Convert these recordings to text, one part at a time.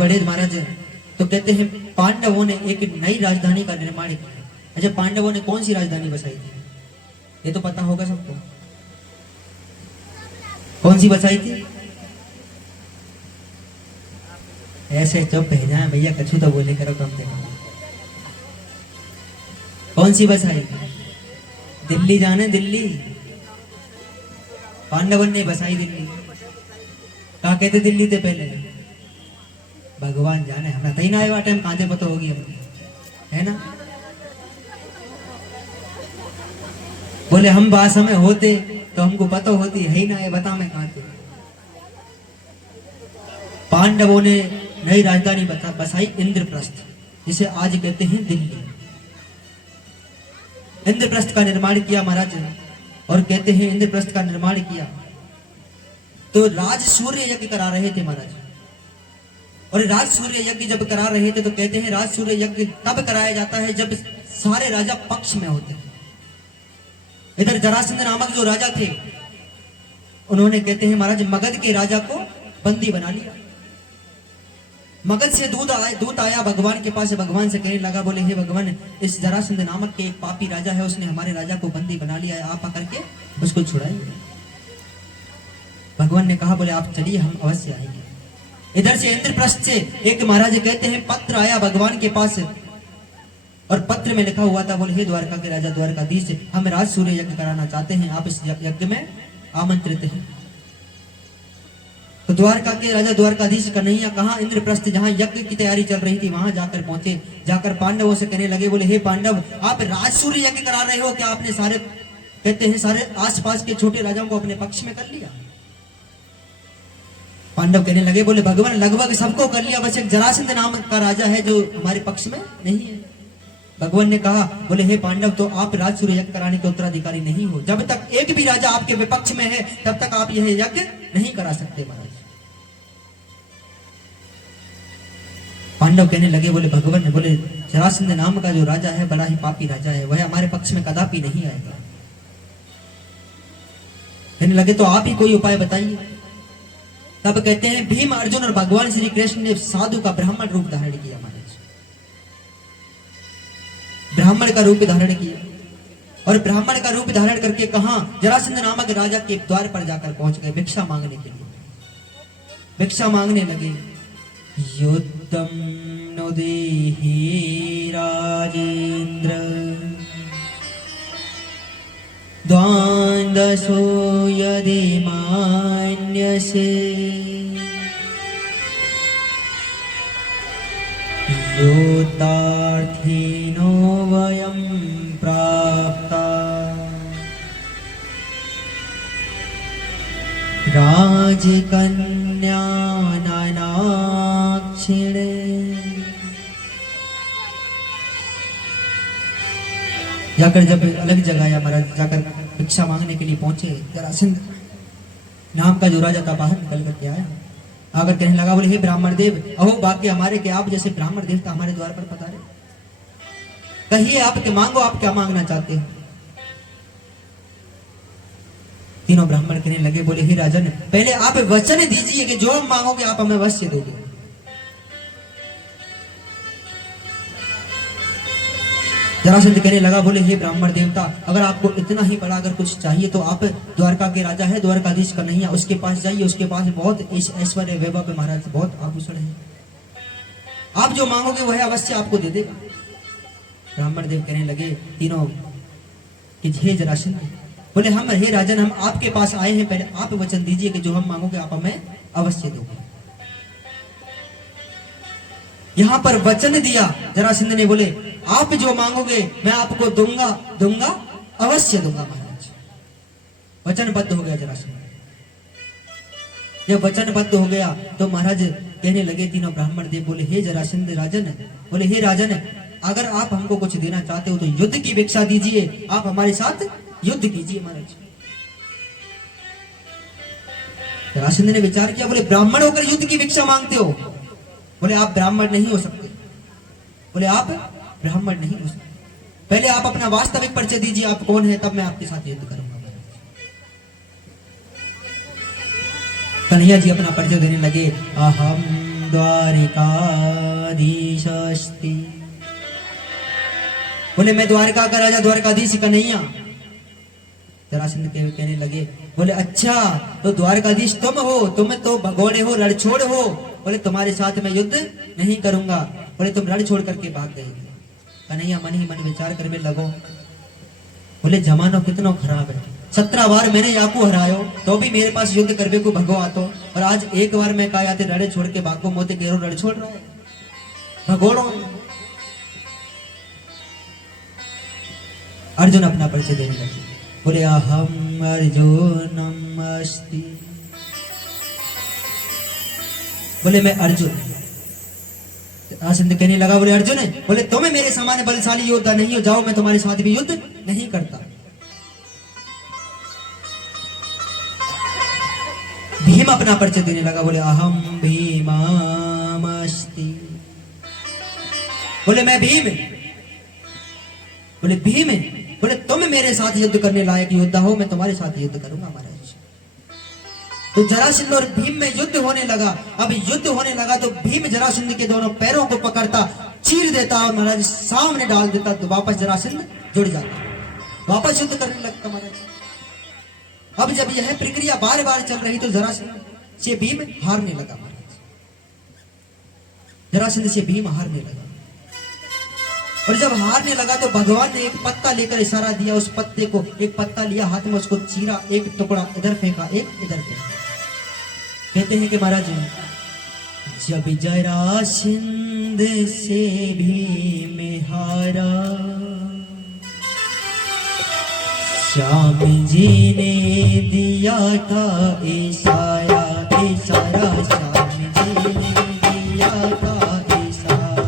बढ़े महाराज तो कहते हैं पांडवों ने एक नई राजधानी का निर्माण किया। अच्छा, पांडवों ने कौन सी राजधानी बसाई थी? ये तो पता होगा सबको। कौन सी बसाई थी? ऐसे चुप है ना भैया, कछु तो बोले करो कम से कम। कौन सी बसाई? दिल्ली जाने, दिल्ली पांडवन ने बसाई दिल्ली। कहा कहते दिल्ली थे पहले? भगवान जाने, हमारा तई ना आए टाइम कहां पता होगी हमें, है ना। बोले हम बास हमें होते तो हमको पता होती, है ही ना ये बता मैं कहां थे। पांडवों ने नई राजधानी बसाई इंद्रप्रस्थ, जिसे आज कहते हैं दिल्ली। इंद्रप्रस्थ का निर्माण किया महाराज, और कहते हैं इंद्रप्रस्थ का निर्माण किया तो राज सूर्य यज्ञ करा रहे थे महाराज। और राज सूर्य यज्ञ जब करा रहे थे तो कहते हैं राज सूर्य यज्ञ तब कराया जाता है जब सारे राजा पक्ष में होते हैं। इधर जरासंध नामक जो राजा थे, उन्होंने कहते हैं महाराज मगध के राजा को बंदी बना लिया। मगध से दूत आया भगवान के पास। भगवान से कहने लगा, बोले हे भगवान, इस जरासंध नामक के एक पापी राजा है, उसने हमारे राजा को बंदी बना लिया है, आप आकर के उसको छुड़ाइए। भगवान ने कहा, बोले आप चलिए, हम अवश्य आएंगे। इधर से इंद्रप्रस्थ से एक महाराज कहते हैं पत्र आया भगवान के पास, और पत्र में लिखा हुआ था, बोले हे द्वारका के राजा द्वारकाधीश, हम राज सूर्य यज्ञ कराना चाहते हैं, आप इस यज्ञ में आमंत्रित हैं। तो द्वारका के राजा द्वारकाधीश कन्हैया कहाँ? इंद्रप्रस्थ, जहां यज्ञ की तैयारी चल रही थी, वहां जाकर पहुंचे। जाकर पांडवों से कहने लगे, बोले हे पांडव, आप राज सूर्य यज्ञ करा रहे हो क्या? आपने सारे, कहते हैं सारे आसपास के छोटे राजाओं को अपने पक्ष में कर लिया। पांडव कहने लगे, बोले भगवान लगभग सबको कर लिया, बस एक जरासंध नाम का राजा है जो हमारे पक्ष में नहीं है। भगवान ने कहा, बोले हे पांडव, तो आप राज सूर्य यज्ञ कराने के उत्तराधिकारी नहीं हो। जब तक एक भी राजा आपके विपक्ष में है तब तक आप यह यज्ञ नहीं करा सकते महाराज। पांडव कहने लगे, बोले भगवान, बोले जरासंध नाम का जो राजा है बड़ा ही पापी राजा है, वह हमारे पक्ष में कदापि नहीं आएगा। कहने लगे, तो आप ही कोई उपाय बताइए। तब कहते हैं भीम, अर्जुन और भगवान श्री कृष्ण ने साधु का ब्राह्मण रूप धारण किया महाराज। ब्राह्मण का रूप धारण किया, और ब्राह्मण का रूप धारण करके कहा? जरासंध नामक राजा के द्वार पर जाकर पहुंच गए भिक्षा मांगने के लिए। भिक्षा मांगने लगे। युद्धम नो देहि राजेंद्र द्वांदशो यदि मान्यसे योतार्थिनो वयं प्राप्ता राजकन्या नानाक्षिणे। जाकर जब अलग जगह आया महाराज, जाकर भिक्षा मांगने के लिए पहुंचे, जरासंध नाम का जो राजा था बाहर निकल करके आया। आकर कहने लगा, बोले हे ब्राह्मण देव, अहो बाकी हमारे के आप जैसे ब्राह्मण देवता हमारे द्वार पर पधारे, कहिए आपके मांगो, आप क्या मांगना चाहते हैं। तीनों ब्राह्मण कहने लगे, बोले हे राजन, पहले आप वचन दीजिए कि जो हम मांगोगे आप हमें अवश्य दोगे। जरासंध कहने लगा, बोले हे ब्राह्मण देवता, अगर आपको इतना ही बड़ा अगर कुछ चाहिए तो आप द्वारका के राजा है द्वारकाधीश कन्हैया, उसके पास जाइए, उसके पास बहुत ऐश्वर्य वैभव है महाराज, बहुत आभूषण है, आप जो मांगोगे वह अवश्य आपको दे देगा। ब्राह्मण देव कहने लगे तीनों कि हे जरासंध, बोले हम, हे राजन, हम आपके पास आए हैं, पहले आप वचन दीजिए कि जो हम मांगोगे आप हमें अवश्य दोगे। यहां पर वचन दिया जरासंध ने, बोले आप जो मांगोगे मैं आपको दूंगा, दूंगा, अवश्य दूंगा महाराज। वचनबद्ध हो गया जरासंध। जब वचनबद्ध हो गया तो महाराज कहने लगे तीनों ब्राह्मण देव, बोले हे जरासंध राजन, बोले हे राजन, अगर आप हमको कुछ देना चाहते हो तो युद्ध की भिक्षा दीजिए, आप हमारे साथ युद्ध कीजिए महाराज। जरासंध ने विचार किया, बोले ब्राह्मण होकर युद्ध की भिक्षा मांगते हो? बोले आप ब्राह्मण नहीं हो सकते, बोले आप ब्राह्मण नहीं हो सकते, पहले आप अपना वास्तविक परिचय दीजिए, आप कौन है, तब मैं आपके साथ युद्ध करूंगा। कन्हैया जी अपना परिचय देने लगे, अहम द्वारिकाधीश अस्ति। बोले मैं द्वारका का राजा द्वारकाधीश कन्हैया। जरासंध कहने लगे, बोले अच्छा तो द्वारकाधीश तुम हो, तुम तो भगोड़े हो, रणछोड़ हो। बोले तुम्हारे साथ मैं युद्ध नहीं करूंगा। बोले तुम रण छोड़ करके भाग गए। कन्हैया मन ही मन विचार करने लगो, बोले जमाना कितना खराब है, 17 बार मैंने याकू हरायो तो भी मेरे पास युद्ध करने को भगो आतो, और आज एक बार मैं कहा आते रण छोड़ के भागो, मोते केरो रण छोड़ रहा है भगोड़ो। अर्जुन अपना परिचय देने लगे, बोले अहम अर्जुनम अस्ति। बोले मैं अर्जुन। कहने लगा, बोले अर्जुन है, बोले तुम्हें मेरे समान बलशाली योद्धा नहीं हो, जाओ मैं तुम्हारे साथ भी युद्ध नहीं करता। भीम अपना परिचय देने लगा, बोले अहम भीमामस्ति। बोले मैं भीम। बोले भीम है, बोले तुम मेरे साथ युद्ध करने लायक योद्धा हो, मैं तुम्हारे साथ युद्ध करूंगा महाराज। तो जरासंध और भीम में युद्ध होने लगा। अब युद्ध होने लगा तो भीम जरासंध के दोनों पैरों को पकड़ता, चीर देता और महाराज सामने डाल देता, तो वापस जरासंध जुड़ जाता, वापस युद्ध करने लगता महाराज। अब जब यह प्रक्रिया बार बार चल रही तो जरासंध से भीम हारने लगा महाराज। जरासंध से भीम हारने लगा, और जब हारने लगा तो भगवान ने एक पत्ता लेकर इशारा दिया, उस पत्ते को एक पत्ता लिया हाथ में, उसको चीरा, एक टुकड़ा इधर फेंका, एक इधर फेंका। कहते हैं कि महाराज जब जरासंध से भीम हारा, श्याम जी ने दिया था इशारा, इशारा श्याम जी ने दिया था इशारा।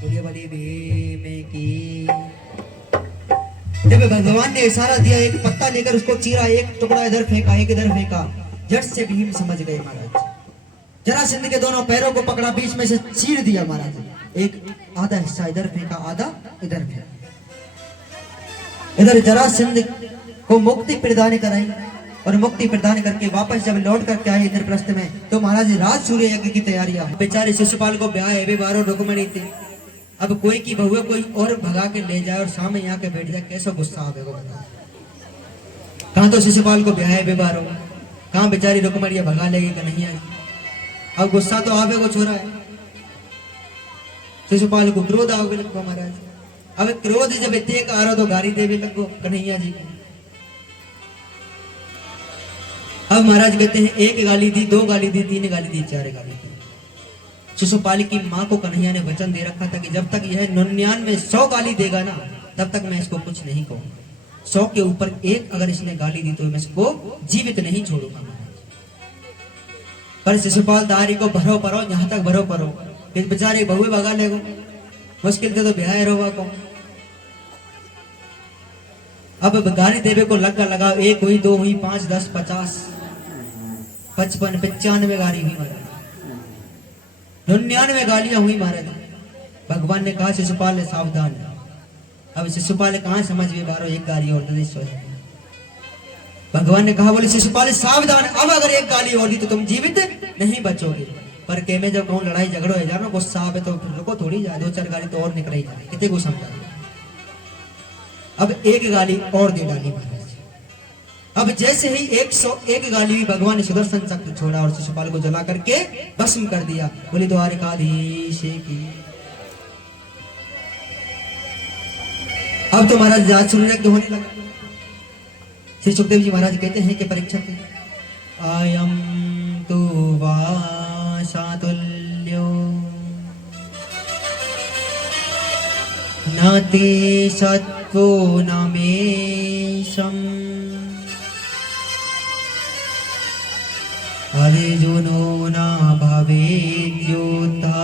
बोलिए बड़ी भीम की। जब भगवान ने इशारा दिया, एक पत्ता लेकर उसको चीरा, एक टुकड़ा इधर फेंका, एक इधर फेंका, झट से भीम समझ गए महाराज। जरासंध के दोनों पैरों को पकड़ा, बीच में से चीर दिया महाराज। एक आधा हिस्सा इधर फेंका, आधा इधर फेंका। इधर जरासंध को मुक्ति प्रदान कराई, और मुक्ति प्रदान करके वापस जब लौट करके आए इंद्रप्रस्थ में, तो महाराज राज सूर्य यज्ञ की तैयारियां। बेचारे शिशुपाल को ब्याह है, 12 रुक्मिणी थी। अब कोई की बहुए कोई और भगा के ले जाए और सामने यहाँ के बैठ जाए, कैसा गुस्सा आवेगा बता। कहाँ तो शिशुपाल को ब्याह है 12, कहाँ बेचारी रुक्मिणी भगा लेगी कन्हैया। अब गुस्सा तो आवेगा, छोरा है। शिशुपाल को क्रोध आवे लगो महाराज। अब क्रोध जब इतने आ रहा तो गाड़ी देवे लगो कन्हैया जी को। अब महाराज कहते हैं, एक गाली दी, 2 गाली दी, 3 गाली दी, 4 गाली दी। शिशुपाल की माँ को कन्हैया ने वचन दे रखा था कि जब तक यह 99 100 गाली देगा ना, तब तक मैं इसको कुछ नहीं कहूंगा। 100 के ऊपर 1 अगर इसने गाली दी तो मैं इसको जीवित नहीं छोड़ूंगा। पर शिशुपाल दारी को भरो परो, यहाँ तक भरो परो, बेचारे बहुए भगा ले गो, मुश्किल से तो ब्याह रोवा को। अब गाली देवे को लगा, 1 हुई, 2 हुई, 5, 10, 50, 55, 95 गाली हुई महाराज। 99 गालियां हुई महाराज। भगवान ने कहा शिशुपाल सावधान। अब शिशुपाल कहां समझ में 12 1 गाली और दे सो। भगवान ने कहा, बोले शिशुपाल सावधान, अब अगर 1 गाली और दी तो तुम जीवित नहीं बचोगे। पर के में जब कहूं लड़ाई झगड़ो है जानो गुस्सा आवे तो फिर रुको थोड़ी जाए, 2-4 गाली तो और निकल ही जाए, कितने को समझा। अब 1 गाली और दे डाली महाराज। अब जैसे ही 101 गाली हुई, भगवान ने सुदर्शन चक्र छोड़ा और शिशुपाल को जला करके भस्म कर दिया। बोले द्वारिकाधीश की। अब तो महाराज राज सूर्य यज्ञ होने लगा। श्री सुखदेव जी महाराज कहते हैं कि परीक्षक, आयम तो वाशातुल्यो न ते सत्वो न मेषम अर्जुनो न भवेत् योद्धा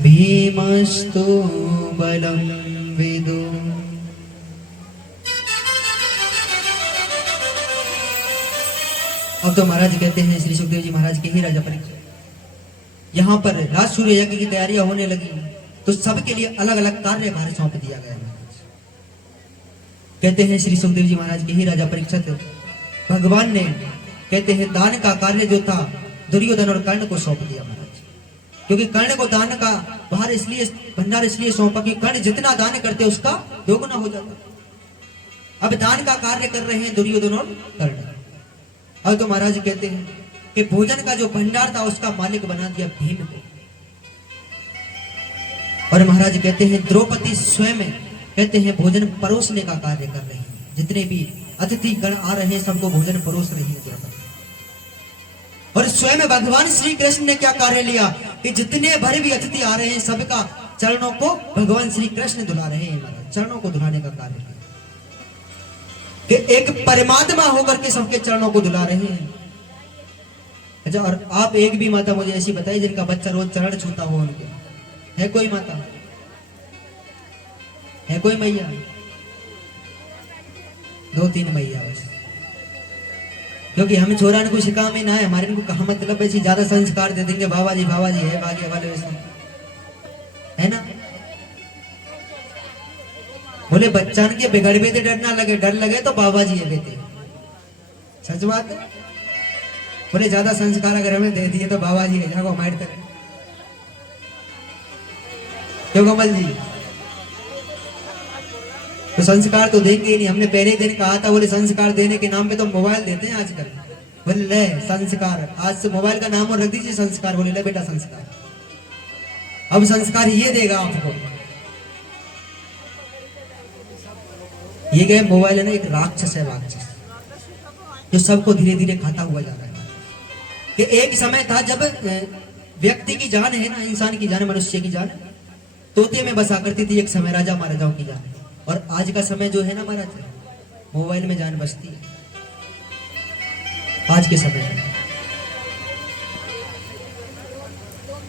भीमस्तु बलं विदु। अब तो महाराज कहते हैं, श्री सुखदेव जी महाराज के ही राजा परीक्षित, यहाँ पर राज सूर्य यज्ञ की तैयारियां होने लगी, तो सबके लिए अलग अलग कार्य भार सौंप दिया गया। कहते हैं श्री सुखदेव जी महाराज के ही राजा परीक्षित, भगवान ने कहते हैं दान का कार्य जो था दुर्योधन और कर्ण को सौंप दिया महाराज। क्योंकि कर्ण को दान का भार इसलिए, भंडार इसलिए सौंपा कि कर्ण जितना दान करते उसका दोगुना हो जाता। अब दान का कार्य कर रहे हैं दुर्योधन और कर्ण। अब तो महाराज कहते हैं कि भोजन का जो भंडार था उसका मालिक बना दिया भीम को। और महाराज कहते हैं द्रौपदी स्वयं कहते हैं भोजन परोसने का कार्य कर रहे हैं। जितने भी अतिथि गण आ रहे हैं सबको भोजन परोस रही है द्रौपदी। और स्वयं भगवान श्री कृष्ण ने क्या कार्य लिया कि जितने भरे भी अतिथि आ रहे हैं सबका चरणों को भगवान श्री कृष्ण धुला रहे हैं महाराज। चरणों को धुलाने का कार्य किया कि एक परमात्मा होकर के सबके चरणों को धुला रहे हैं। अच्छा, और आप एक भी माता मुझे ऐसी बताइए जिनका बच्चा रोज चरण छूता हो उनके? है कोई माता? है कोई मैया? 2-3 मैया बस। क्योंकि हम छोरा को सिखा में ना है, हमारे को कहा मतलब ऐसी ज्यादा संस्कार दे देंगे, बाबा जी है बागे वाले वैसे है ना। बोले बच्चा के बिगड़ भी डर ना लगे, डर लगे तो बाबा जी है बेटे। सच बात है। बोले ज्यादा संस्कार अगर हमें दे दिए तो बाबा जी है जाओ हमारी तरह। क्यों कमल जी? तो संस्कार तो देंगे ही नहीं। हमने पहले दिन कहा था, बोले संस्कार देने के नाम पे तो मोबाइल देते हैं आजकल। बोले ले संस्कार, आज से मोबाइल का नाम और रख दीजिए संस्कार। बोले ले बेटा संस्कार। अब संस्कार ये देगा आपको। ये क्या मोबाइल है ना, एक राक्षस है, राक्षस। जो सबको धीरे धीरे खाता हुआ जा रहा है। कि एक समय था जब व्यक्ति की जान है ना, इंसान की जान, मनुष्य की जान तोते में बसा करती थी, एक समय राजा महाराजाओं की जान। और आज का समय जो है ना महाराज, मोबाइल में जान बसती है आज के समय में।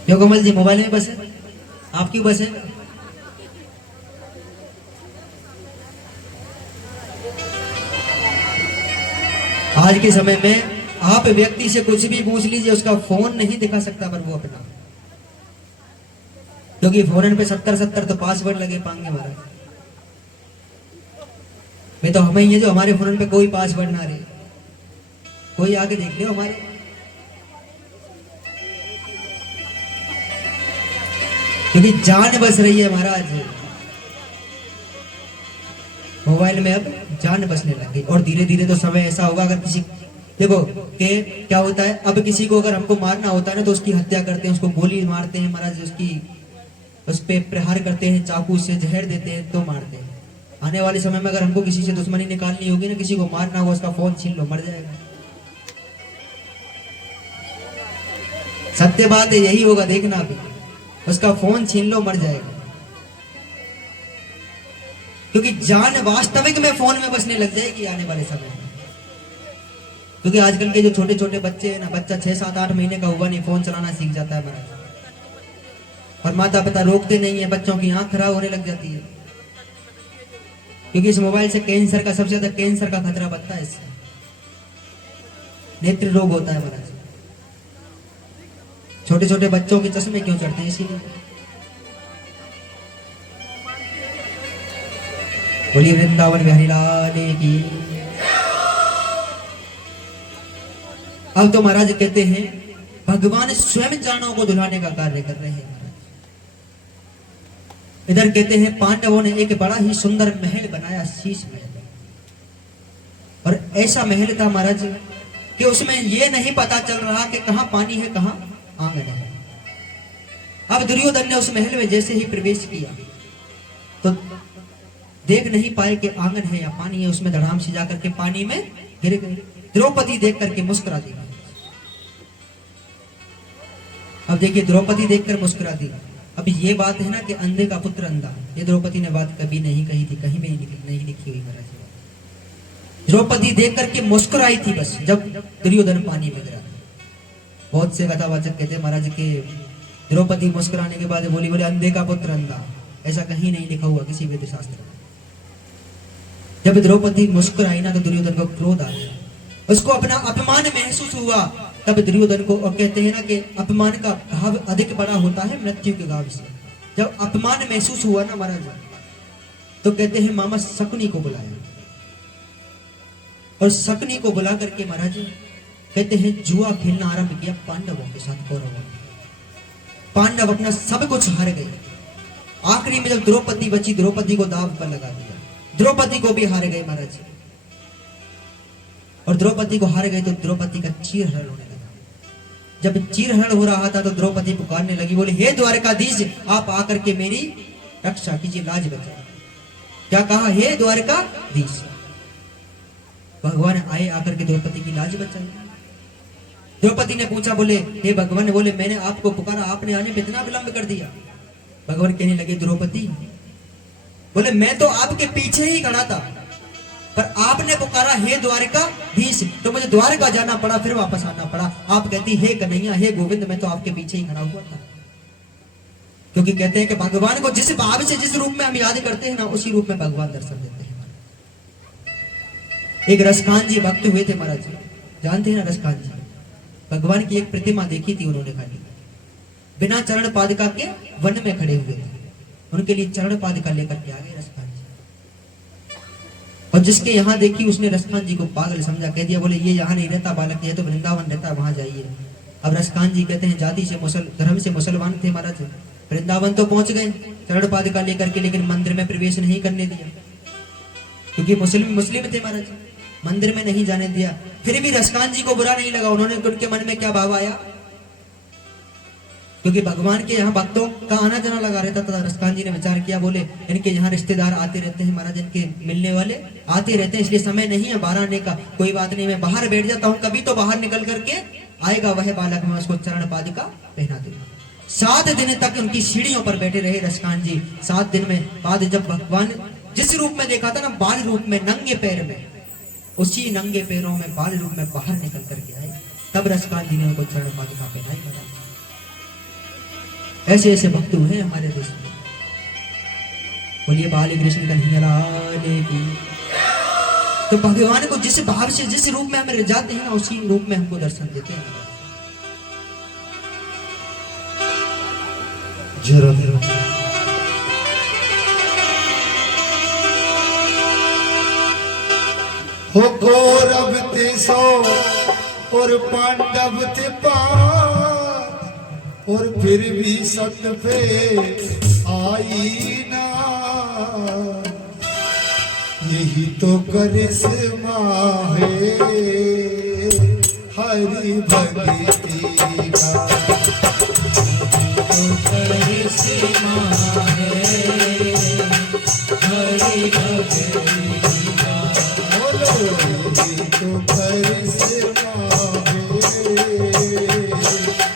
क्यों कमल जी, मोबाइल में बसे? आप क्यों बसे? आज के समय में आप व्यक्ति से कुछ भी पूछ लीजिए, उसका फोन नहीं दिखा सकता पर वो अपना, क्योंकि फोन पे 70 तो पासवर्ड लगे पाएंगे महाराज। मैं तो हमें ये जो हमारे फोन पे कोई पासवर्ड ना रहे, कोई आगे देख लियो हमारे। क्योंकि जान बस रही है महाराज, मोबाइल में अब जान बसने लगी। और धीरे धीरे तो समय ऐसा होगा, अगर किसी देखो कि क्या होता है, अब किसी को अगर हमको मारना होता है ना तो उसकी हत्या करते हैं, उसको गोली मारते हैं महाराज, उसकी उस पे प्रहार करते हैं, चाकू से जहर देते हैं तो मारते हैं। आने वाले समय में अगर हमको किसी से दुश्मनी निकालनी होगी ना, किसी को मारना होगा, उसका फोन छीन लो, मर जाएगा। सत्य बात है, यही होगा, देखना अभी उसका फोन छीन लो, मर जाएगा। क्योंकि जान वास्तविक में फोन में बसने लग जाएगी आने वाले समय में। क्योंकि आजकल के जो छोटे छोटे बच्चे हैं ना, बच्चा 6, 7, 8 महीने का हुआ नहीं फोन चलाना सीख जाता है महाराज, और माता पिता रोकते नहीं है, बच्चों की आंख खराब होने लग जाती है। क्योंकि इस मोबाइल से कैंसर का, सबसे ज्यादा कैंसर का खतरा बढ़ता है, इससे नेत्र रोग होता है महाराज। छोटे छोटे बच्चों के चश्मे क्यों चढ़ते हैं? इसीलिए। बोलिए वृंदावन बिहारी लाल की। अब तो महाराज कहते हैं भगवान स्वयं जानों को दुलाने का कार्य कर रहे हैं महाराज। इधर कहते हैं पांडवों ने एक बड़ा ही सुंदर महल बनाया, शीश महल। और ऐसा महल था महाराज कि उसमें यह नहीं पता चल रहा कि कहां पानी है कहां आंगन है। अब दुर्योधन ने उस महल में जैसे ही प्रवेश किया तो देख नहीं पाए कि आंगन है या पानी है, उसमें धड़ाम से जाकर के पानी में गिर गए। द्रौपदी देख करके मुस्कुरा दी। अब देखिए द्रौपदी देखकर मुस्कुरा दी। अब ये बात है ना कि अंधे का पुत्र अंधा, ये द्रौपदी ने बात कभी नहीं कही थी, कहीं में नहीं लिखी हुई महाराज। द्रौपदी देख करके मुस्कुराई थी बस, जब दुर्योधन पानी में गिरा। बहुत से कथावाचक कहते महाराज के द्रौपदी मुस्कुराने के बाद बोले अंधे का पुत्र अंधा, ऐसा कहीं नहीं लिखा हुआ किसी वेद शास्त्र में। जब द्रौपदी मुस्कुराई ना तो दुर्योधन को क्रोध आ गया, उसको अपना अपमान महसूस हुआ। तब दुर्योधन को, और कहते हैं ना कि अपमान का घाव अधिक बड़ा होता है मृत्यु के घाव से। जब अपमान महसूस हुआ ना महाराज तो कहते हैं मामा शकुनी को बुलाया, और शकुनी को बुला करके महाराज कहते हैं जुआ खेलना आरंभ किया पांडवों के साथ, कौरवों। पांडव अपना सब कुछ हार गए। आखिरी में जब द्रौपदी बची, द्रौपदी को दाव पर लगा दिया, द्रौपदी को भी हार गए महाराज। और द्रौपदी को हार गए तो द्रौपदी का चीरहरण होने लगा। जब चीरहरण हो रहा था तो द्रौपदी पुकारने लगी, बोले हे द्वारकाधीश आप आकर के मेरी रक्षा कीजिए, लाज बचाओ। क्या कहा? हे द्वारकाधीश। भगवान आए, आकर के द्रौपदी की लाज बचाई। द्रौपदी ने पूछा, बोले हे भगवान, बोले मैंने आपको पुकारा, आपने आने में इतना विलंब कर दिया। भगवान कहने लगे द्रौपदी, बोले मैं तो आपके पीछे ही खड़ा था, पर आपने पुकारा हे द्वारकाधीश तो मुझे द्वारका जाना पड़ा, फिर वापस आना पड़ा। आप कहती हे कन्हैया, हे गोविंद, मैं तो आपके पीछे ही खड़ा हुआ था। क्योंकि कहते हैं कि भगवान को जिस भाव से, जिस रूप में हम याद करते हैं ना, उसी रूप में भगवान दर्शन देते हैं। एक रसखान जी भक्त हुए थे महाराज, जानते हैं ना रसखान जी? भगवान की एक प्रतिमा देखी थी उन्होंने, खाली बिना चरण पादुका के वन में खड़े हुए थे। उनके लिए चरण पादुका लेकर के आ गए रसखान जी, और जिसके यहाँ देखी उसने रसखान जी को पागल समझा, कह दिया बोले ये यहाँ नहीं रहता बालक, ये तो वृंदावन रहता, वहां जाइए। अब रसखान जी कहते हैं जाति से धर्म से मुसलमान थे महाराज, वृंदावन तो पहुंच गए चरण पादुका लेकर के, लेकिन मंदिर में प्रवेश नहीं करने दिया, क्योंकि मुस्लिम थे महाराज, मंदिर में नहीं जाने दिया। फिर भी रसखान जी को बुरा नहीं लगा। उन्होंने, उनके मन में क्या भाव आया क्योंकि भगवान के यहाँ भक्तों का आना जाना लगा रहता था। रसकान जी ने विचार किया, बोले इनके यहाँ रिश्तेदार आते रहते हैं महाराज, इनके मिलने वाले आते रहते हैं, इसलिए समय नहीं है बाहर आने का। कोई बात नहीं, मैं बाहर बैठ जाता हूँ, कभी तो बाहर निकल करके आएगा वह बालक, मैं उसको चरण पादिका पहना दूंगा। 7 दिन तक उनकी सीढ़ियों पर बैठे रहे रसकान जी। 7 दिन में बाद जब भगवान जिस रूप में देखा था ना, बाल रूप में, नंगे पैर में, उसी नंगे पैरों में बाल रूप में बाहर निकल करके आए, तब रसकान जी ने उनको चरण पादिका पहनाई। महाराज ऐसे ऐसे भक्त हुए हैं हमारे देश में। बोलिए बाल कृष्ण कन्हैया लाल की। तो भगवान को जिस भाव से, जिस रूप में हम रिझाते हैं ना, उसी रूप में हमको दर्शन देते हैं। जरा हो कौरव ते 100 और पांडव ते 5, और फिर भी सत पे आई ना। यही तो करिश्मा है हरि भक्ति का। करिश्मा है हरि भक्ति का। बोलो यही तो करिश्मा है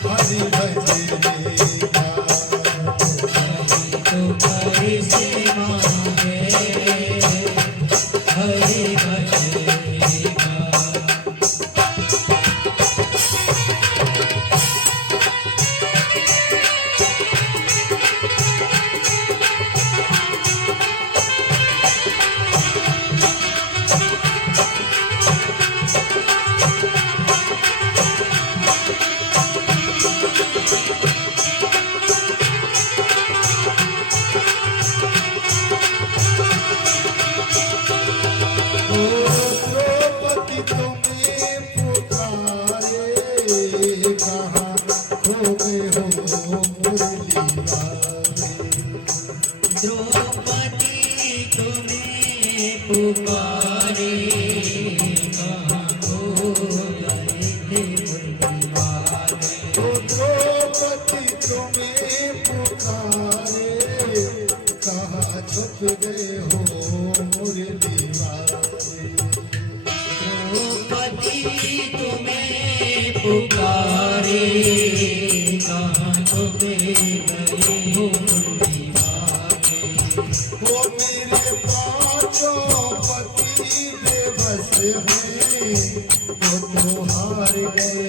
हरि भक्ति का। तो करिश्मा है हरि भक्ति का। द्रौपदी तुम्हें पुकारे, कहाँ हो गए हो मुरली वाले। द्रौपदी तुम्हें पुकारे, कहाँ हो गए थे मुरली वाले। ओ द्रौपदी तुम्हें पुकारे, कहाँ छुप गए हो मुरली वाले। द्रौपदी तुम्हें पुकारे, कहाँ छुप गए हो मुरली वाले। वो मेरे पांचों पति बेबस हैं, वो तो हार गए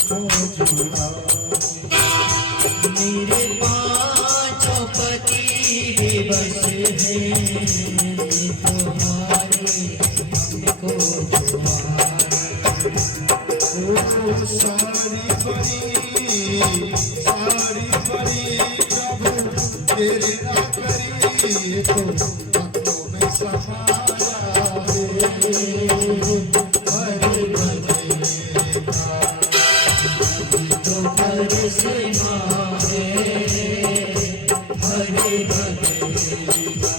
हमको जुड़ा। मेरे 5 पति बेबस हैं, तुम्हारे हमको जुआ। ओ सारी बड़ी प्रभु तेरी ना करी, तो भक्तों में समाया है हरि भजने का। तो करिश्मा है हरि भक्ति का।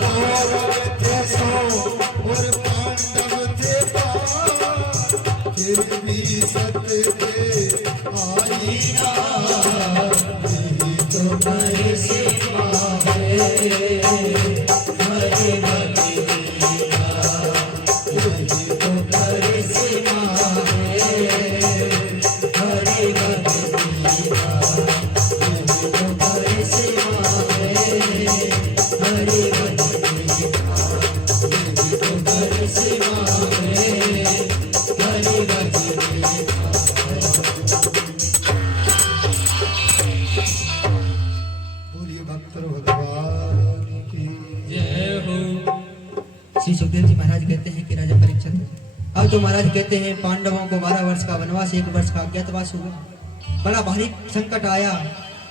कौरव थे 100 और पांडव थे 5, फिर भी सत्य पे आई ना। यही तो करिश्मा है हरि भक्ति का। यही तो करिश्मा है हरि भक्ति का। यही तो करिश्मा है हरि भक्ति का। यही तो करिश्मा है हरि भक्ति का। बोलिए भक्त भगवान की जय हो। श्री सुखदेव जी महाराज कहते हैं कि राजा परीक्षित, अब तो महाराज कहते हैं पांडवों को 12 वर्ष का वनवास, 1 वर्ष का अज्ञातवास हुआ, बड़ा भारी संकट आया।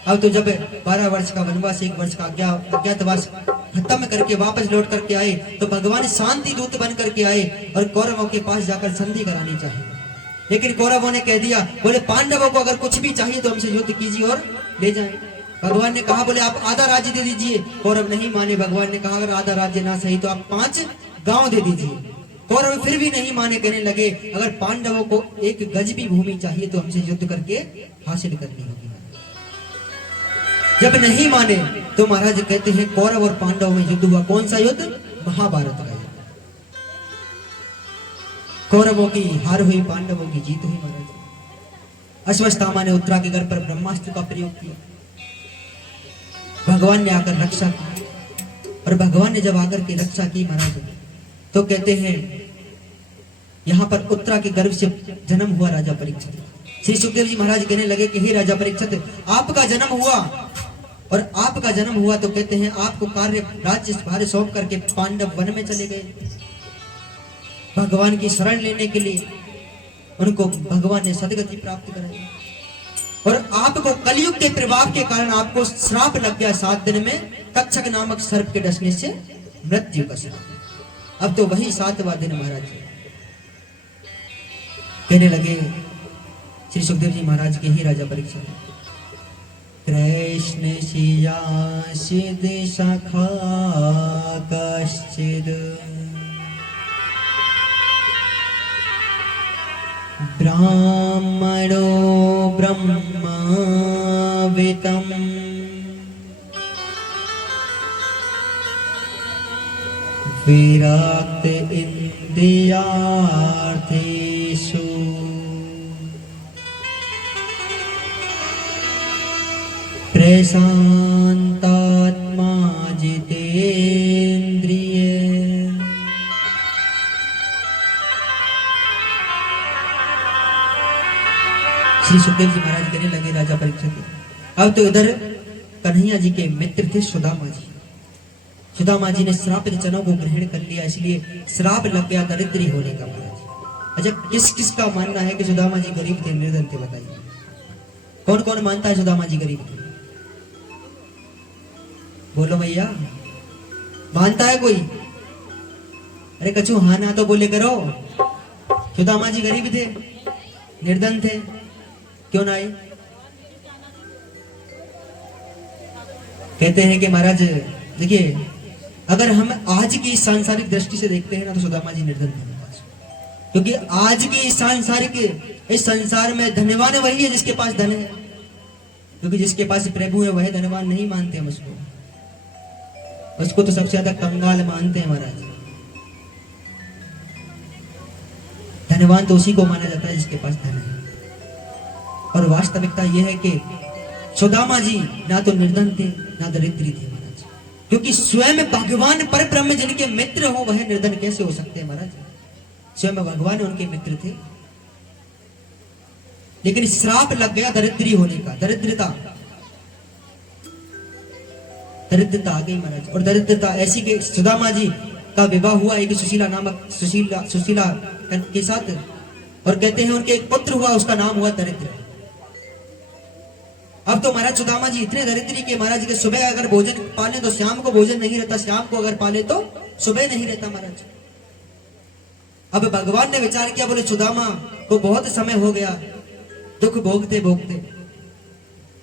अब तो जब 12 वर्ष का वनवास, 1 वर्ष का अज्ञातवास खत्म करके वापस लौट करके आए, तो भगवान शांति दूत बन करके आए और कौरवों के पास जाकर संधि करानी चाहिए। लेकिन कौरवों ने कह दिया, बोले पांडवों को अगर कुछ भी चाहिए तो हमसे युद्ध कीजिए और ले जाएं। भगवान ने कहा, बोले आप आधा राज्य दे दीजिए। कौरव नहीं माने। भगवान ने कहा, अगर आधा राज्य ना सही तो आप 5 गांव दे दीजिए। कौरव फिर भी नहीं माने, कहने लगे, अगर पांडवों को 1 गज भी भूमि चाहिए तो हमसे युद्ध करके हासिल करनी होगी। जब नहीं माने तो महाराज कहते हैं कौरव और पांडवों में युद्ध हुआ। कौन सा युद्ध? महाभारत का युद्ध। कौरवों की हार हुई, पांडवों की जीत हुई। महाराज अश्वत्थामा ने उत्तरा के घर पर ब्रह्मास्त्र का प्रयोग किया, भगवान ने आकर रक्षा की। और भगवान ने जब आकर के रक्षा की महाराज, तो कहते हैं यहां पर उत्तरा के गर्भ से जन्म हुआ राजा परीक्षित। श्री सुखदेव जी महाराज कहने लगे कि हे राजा परीक्षित, आपका जन्म हुआ, और आपका जन्म हुआ तो कहते हैं आपको कार्य राज्य भार सौंप करके पांडव वन में चले गए भगवान की शरण लेने के लिए। उनको भगवान ने सदगति प्राप्त कराई, और आपको कलयुग के प्रभाव के कारण आपको श्राप लग गया 7 दिन में, तक्षक नामक सर्प के डसने से मृत्यु का श्राप। अब तो वही 7वां दिन महाराज कहने लगे श्री सुखदेव जी महाराज के ही राजा परीक्षित, कृष्ण सियासिद सखा कश्चिद ब्राह्मणो ब्रह्मवितम् विरक्त इंद्रियार्थेषु प्रशांतात्मा जितेन्द्रिय। श्री सुखदेव जी महाराज कहने लगे राजा परीक्षित, अब तो इधर कन्हैया जी के मित्र थे सुदामा जी। सुदामा जी ने श्रापित जनों को ग्रहण कर लिया, इसलिए श्राप लग गया दरिद्री होने का महाराज। अच्छा, किस किस का मानना है कि सुदामा जी गरीब थे, निर्धन थे? बताइए, कौन कौन मानता है सुदामा जी गरीब थे? बोलो भैया, मानता है कोई? अरे कछु हाँ ना तो बोले करो। सुदामा जी गरीब थे, निर्धन थे, क्यों ना आए? कहते हैं कि महाराज देखिए, अगर हम आज की सांसारिक दृष्टि से देखते हैं ना, तो सुदामा जी निर्धन थे, क्योंकि आज की सांसारिक इस संसार में धनवान वही है जिसके पास धन है, क्योंकि जिसके पास प्रभु है वह धनवान नहीं मानते हम उसको। उसको तो सबसे ज्यादा कंगाल मानते हैं महाराज। धनवान तो उसी को माना जाता है जिसके पास धन है। और वास्तविकता यह है कि सुदामा जी ना तो निर्धन थे ना दरिद्री थे महाराज, क्योंकि स्वयं भगवान पर ब्रह्म जिनके मित्र हो वह निर्धन कैसे हो सकते हैं महाराज? स्वयं भगवान उनके मित्र थे, लेकिन श्राप लग गया दरिद्री होने का। दरिद्रता आ गई महाराज। और दरिद्रता ऐसी कि सुदामा जी का विवाह हुआ एक सुशीला नामक सुशीला के साथ, और कहते हैं उनके एक पुत्र हुआ, उसका नाम हुआ दरिद्र। अब तो महाराज सुदामा जी इतने दरिद्री के महाराज के सुबह अगर भोजन पाले तो शाम को भोजन नहीं रहता, शाम को अगर पाले तो सुबह नहीं रहता महाराज। अब भगवान ने विचार किया, बोले सुदामा को बहुत समय हो गया दुख भोगते भोगते,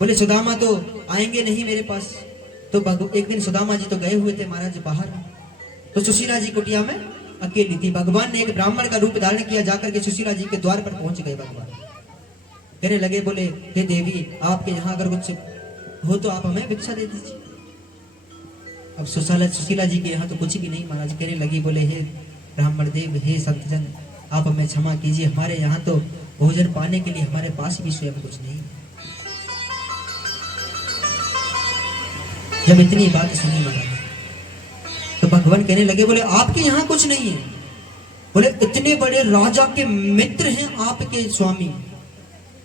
बोले सुदामा तो आएंगे नहीं मेरे पास। तो एक दिन सुदामा जी तो गए हुए थे महाराज बाहर, तो सुशीला जी कुटिया में अकेली थी। भगवान ने एक ब्राह्मण का रूप धारण किया, जाकर के सुशीला जी के द्वार पर पहुंच गए। भगवान कहने लगे, बोले हे देवी, आपके यहाँ अगर कुछ हो तो आप हमें भिक्षा दे दीजिए। अब सुशीला जी के यहाँ तो कुछ भी नहीं महाराज। कहने लगी, बोले हे ब्राह्मण देव, हे संतजन, आप हमें क्षमा कीजिए, हमारे यहाँ तो भोजन पाने के लिए हमारे पास भी स्वयं कुछ नहीं। जब इतनी बात सुनी महाराज, तो भगवान कहने लगे, बोले आपके यहाँ कुछ नहीं है? बोले इतने बड़े राजा के मित्र हैं आपके स्वामी,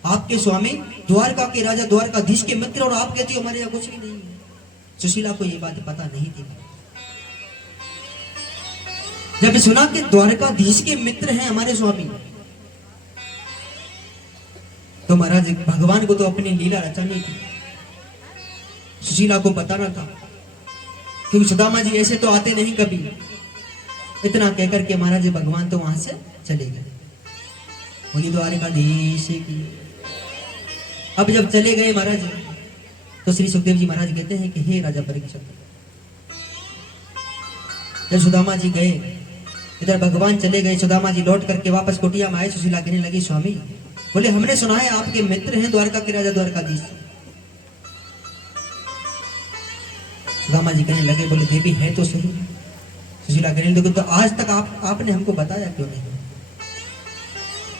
आपके स्वामी द्वारका के राजा, द्वारकाधीश के मित्र, और आप कहते हो हमारे यहाँ कुछ भी नहीं है। सुशीला को ये बात पता नहीं थी। जब सुना कि द्वारकाधीश के मित्र हैं हमारे स्वामी, तो महाराज भगवान को तो अपनी लीला रचानी थी, सुशीला को बताना था, क्योंकि सुदामा जी ऐसे तो आते नहीं कभी। इतना कहकर के महाराज भगवान तो वहां से चले गए। बोली द्वारकाधीश की। अब जब चले गए महाराज, तो श्री सुखदेव जी महाराज कहते हैं कि हे राजा परीक्षित, जब सुदामा जी गए, इधर भगवान चले गए, सुदामा जी लौट करके वापस कुटिया में आए। सुशीला कहने लगी स्वामी, बोले हमने सुना है आपके मित्र हैं द्वारका के राजा द्वारकाधीश। सुदामा जी कहने लगे, बोले देवी है तो सही। सुशीला कहने लगी, तो आज तक आपने हमको बताया क्यों नहीं?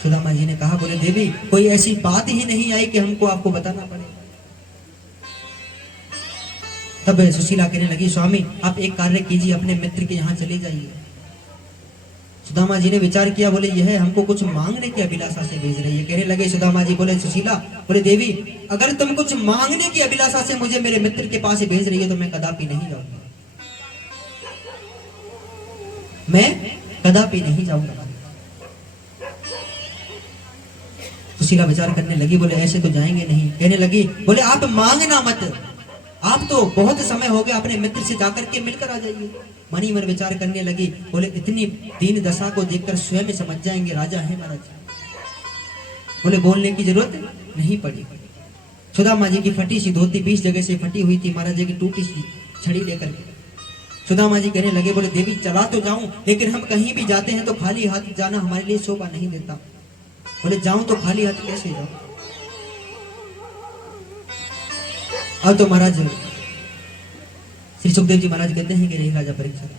सुदामा जी ने कहा, बोले देवी कोई ऐसी बात ही नहीं आई कि हमको आपको बताना पड़े। तब सुशीला कहने लगी, स्वामी आप एक कार्य कीजिए, अपने मित्र के यहाँ चले जाइए। सुदामा जी ने विचार किया, बोले यह हमको कुछ मांगने की अभिलाषा से भेज रही है। कहने लगे सुदामा जी, बोले सुशीला, बोले देवी अगर तुम कुछ मांगने की अभिलाषा से मुझे मेरे मित्र के पास भेज रही है तो मैं कदापि नहीं जाऊंगा, मैं कदापि नहीं जाऊंगा। सुशीला विचार करने लगी, बोले ऐसे तो जाएंगे नहीं। कहने लगी, बोले आप मांगना मत, आप तो बहुत समय हो गया, अपने मित्र से जाकर के मिलकर आ जाइए। मनी मन विचार करने लगी, बोले इतनी दीन दशा को देखकर स्वयं समझ जाएंगे राजा है महाराज, बोले बोलने की जरूरत नहीं पड़ी। सुदामा जी की फटी सी धोती 20 जगह से फटी हुई थी, महाराज जी की टूटी सी छड़ी लेकर के सुदामा जी कहने लगे, बोले देवी चला तो जाऊं, लेकिन हम कहीं भी जाते हैं तो खाली हाथ जाना हमारे लिए शोभा नहीं देता। बोले जाऊं तो खाली हाथ कैसे जाऊं? अब तो महाराज श्री सुखदेव जी महाराज कहते हैं कि नहीं राजा परीक्षित,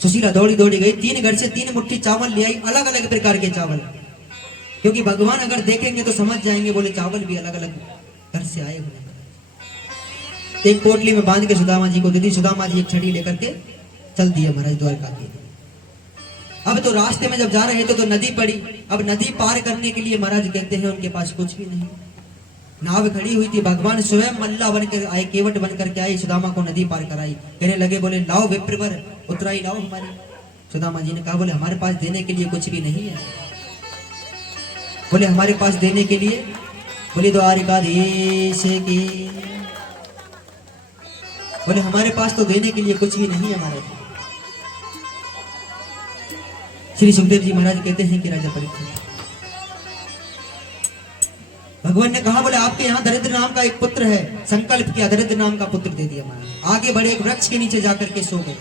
सुशीला दौड़ी दौड़ी गई, 3 घर से 3 मुट्ठी चावल ले आई, अलग अलग प्रकार के चावल, क्योंकि भगवान अगर देखेंगे तो समझ जाएंगे, बोले चावल भी अलग अलग घर से आए हुए। एक पोटली में बांध के सुदामा जी को दे दी। सुदामा जी एक छड़ी लेकर के चल दिए महाराज द्वारका के। अब तो रास्ते में जब जा रहे थे तो नदी पड़ी। अब नदी पार करने के लिए महाराज कहते हैं उनके पास कुछ भी नहीं, नाव खड़ी हुई थी। भगवान स्वयं मल्ला बनकर आए, केवट बनकर के आए, सुदामा को नदी पार कराई। कहने लगे, बोले लाओ विप्रवर, उतराई लाओ हमारी। सुदामा जी ने कहा, बोले हमारे पास देने के लिए कुछ भी नहीं है। बोले हमारे पास देने के लिए, बोले द्वारकाधीश की, बोले हमारे पास तो देने के लिए कुछ भी नहीं है हमारे। श्री सुखदेव जी महाराज कहते हैं कि राजा परीक्षित, भगवान ने कहा, बोले आपके यहाँ दरिद्र नाम का एक पुत्र है, संकल्प किया, दरिद्र नाम का पुत्र दे दिया महाराज। आगे बढ़े, एक वृक्ष के नीचे जाकर के सो गए।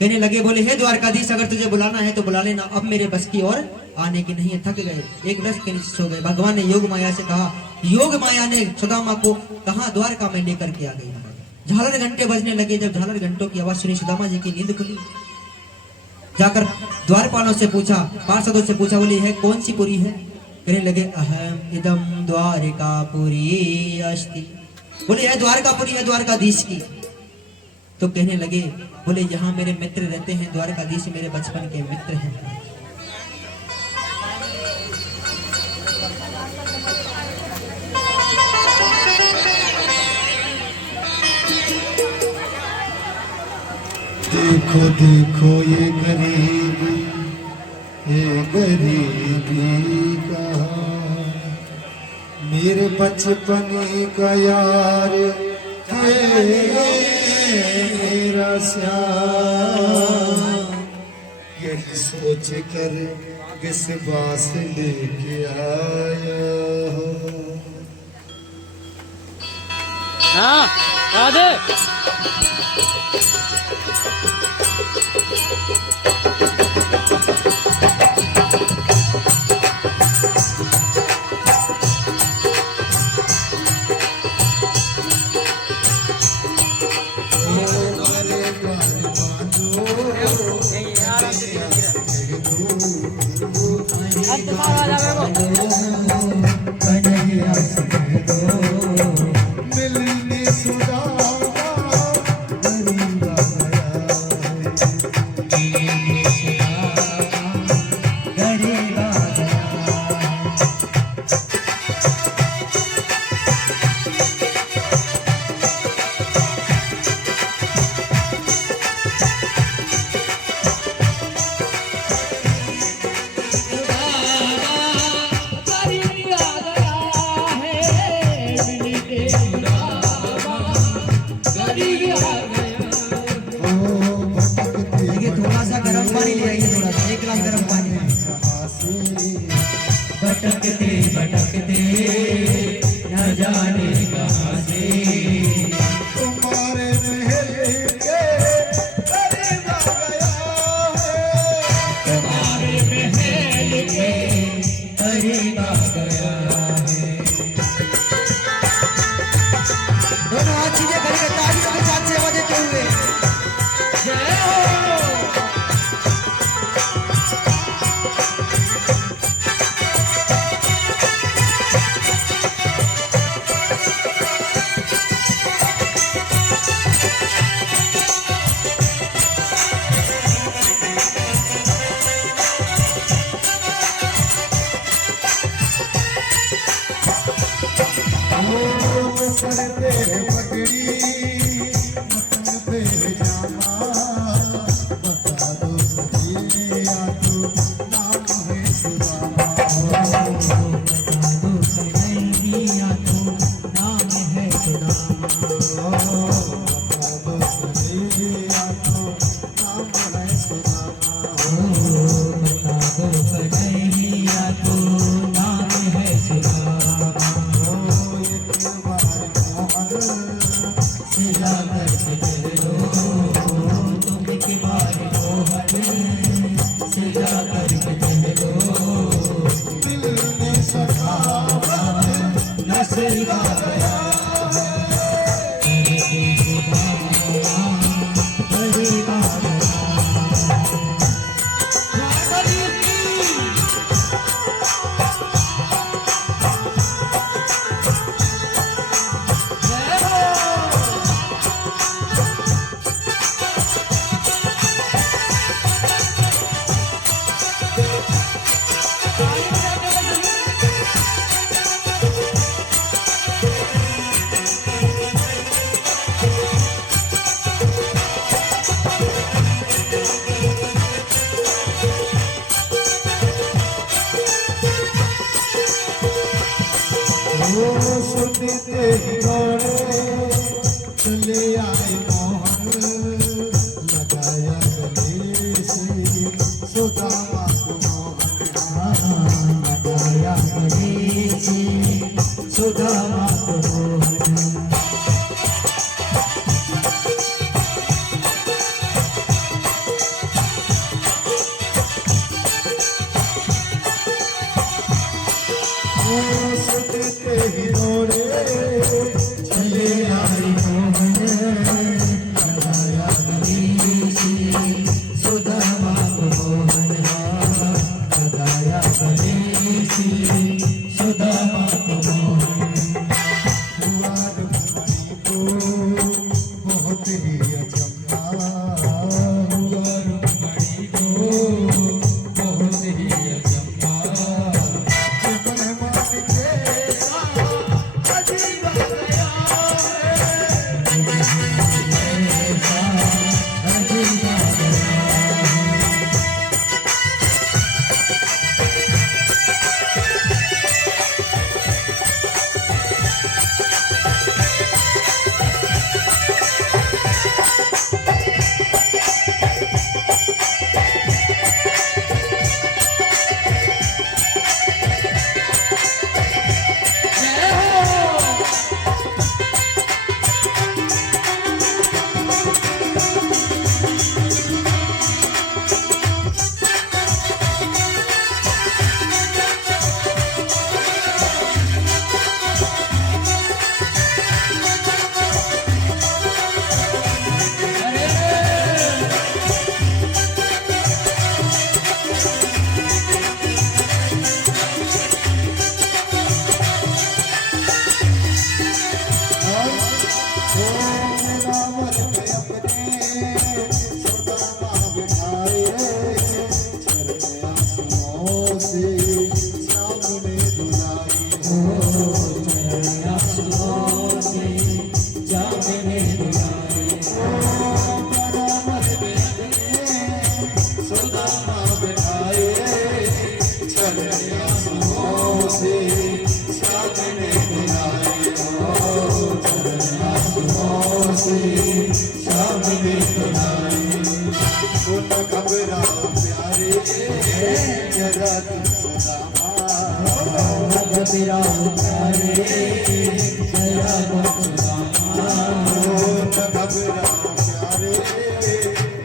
कहने लगे, बोले हे द्वारकाधीश, अगर तुझे बुलाना है तो बुला लेना, अब मेरे बस की और आने की नहीं है, थक गए। एक वृक्ष के नीचे सो गए। भगवान ने योग माया से कहा, योग माया ने सुदामा को कहा द्वारका में लेकर के आ गई। झालर घंटे बजने लगे। जब झालर घंटों की आवाज सुनी, सुदामा जी की नींद खुली। जाकर द्वारपालों से पूछा, पार्षदों से पूछा, बोले यह कौन सी पुरी है? कहने लगे, अहम इदम द्वारकापुरी अस्ति, बोले यह द्वारकापुरी है द्वारकाधीश की। तो कहने लगे, बोले यहाँ मेरे मित्र रहते हैं, द्वारकाधीश मेरे बचपन के मित्र हैं। देखो देखो ये गरीबी का, मेरे बचपन का यार है मेरा श्याम। यही सोच कर विश्वास लेके आया हो। हाँ, राधे। मिलने सुदामा गरीबा गया। भटकते देखिए थोड़ा सा गर्म पानी ले आइए, थोड़ा सा 1 गिलास गर्म पानी। कहाँ से भटकते भटकते न जाने कहाँ से तुम्हारे महल के करीब आ गया है। तुम्हारे महल के करीब आ गया है। दोनों हाथ सीधे करके तालियों के साथ सेवा देते हुए जय हो। सर पे पगड़ी मटन पे जामा बता दो मुझे आजू नाम है सुदामा। बता दो कन्हैया तो नाम है सुदामा। बता दो मुझे आजू नाम है सुदामा। बता दो कन्हैया तो नाम है सुदामा। सिला करके चलो तुम के बार मोहन, सिला करके चलो दिल में सखावत नस्ल का गया सुनते ही दौड़े चले आए मोहन लगाया गले से सुदामा को मोहन। लगाया गले से सुदामा को मोहन। सुनते ही दौड़े चले आए मोहन से शाम ने बुलाए वो न घबराओ प्यारे जरा तुम सुदामा घबराओ प्यारे जरा तुम सुदामा वो न घबराओ प्यारे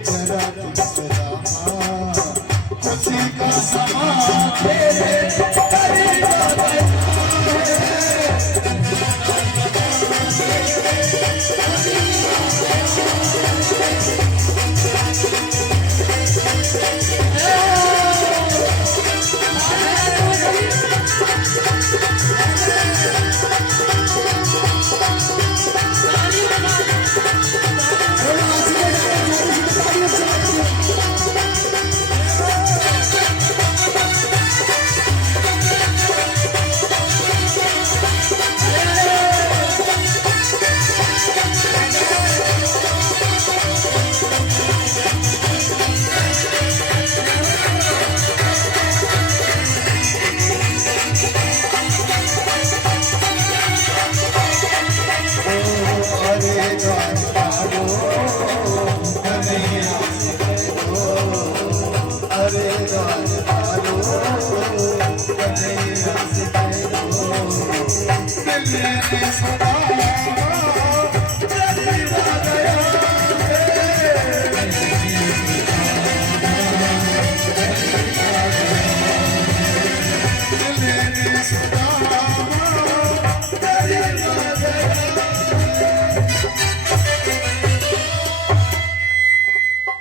जरा तुम सुदामा खुशी का समा तेरे करीब आ गया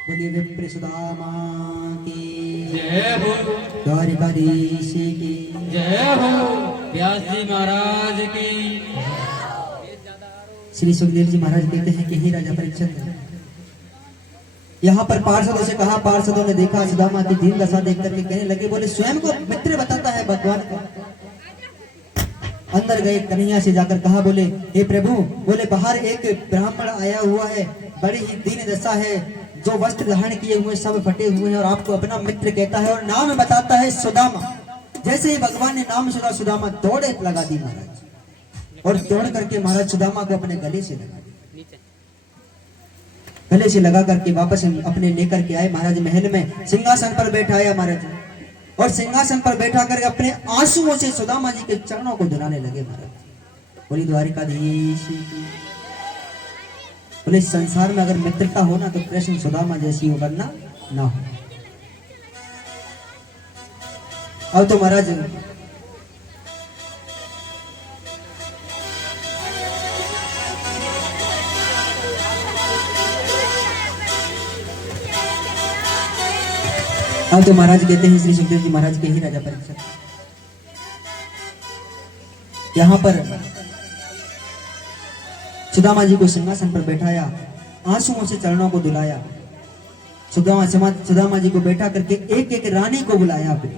बोलिए विप्र सुदामा की जय हो, द्वारिकाधीश की जय हो, व्यास जी महाराज की। श्री सुखदेव जी महाराज कहते हैं कि हे राजा परीक्षित, यहाँ पर पार्षदों से कहा, पार्षदों ने देखा सुदामा की दीन दशा देख करके कहने लगे, बोले स्वयं को मित्र बताता है भगवान को। अंदर गए, कन्हैया से जाकर कहा, बोले हे प्रभु, बोले बाहर एक ब्राह्मण आया हुआ है, बड़ी ही दीन दशा है, जो वस्त्र धारण किए हुए सब फटे हुए हैं और आपको अपना मित्र कहता है और नाम बताता है सुदामा। जैसे ही भगवान ने नाम सुना, सुदामा दौड़े लगा दी महाराज, और दौड़ करके महाराज सुदामा को अपने गले से लगा दी। गले से लगा करके वापस अपने लेकर के आए महाराज महल में, सिंहासन पर बैठाया महाराज, और सिंहासन पर बैठा कर अपने आंसुओं से सुदामा जी के चरणों को धुलाने लगे महाराज। बोली द्वारिकाधीश की। बोले संसार में अगर मित्रता हो ना तो कृष्ण सुदामा जैसी हो, वरना ना हो। अब तो महाराज अब तो महाराज कहते हैं, श्री सुखदेव जी महाराज के ही राजा परीक्षित, यहाँ पर सुदामा जी को सिंहासन पर बैठाया, आंसुओं से चरणों को धुलाया। सुदामा जी को बैठा करके एक एक रानी को बुलाया, अपनी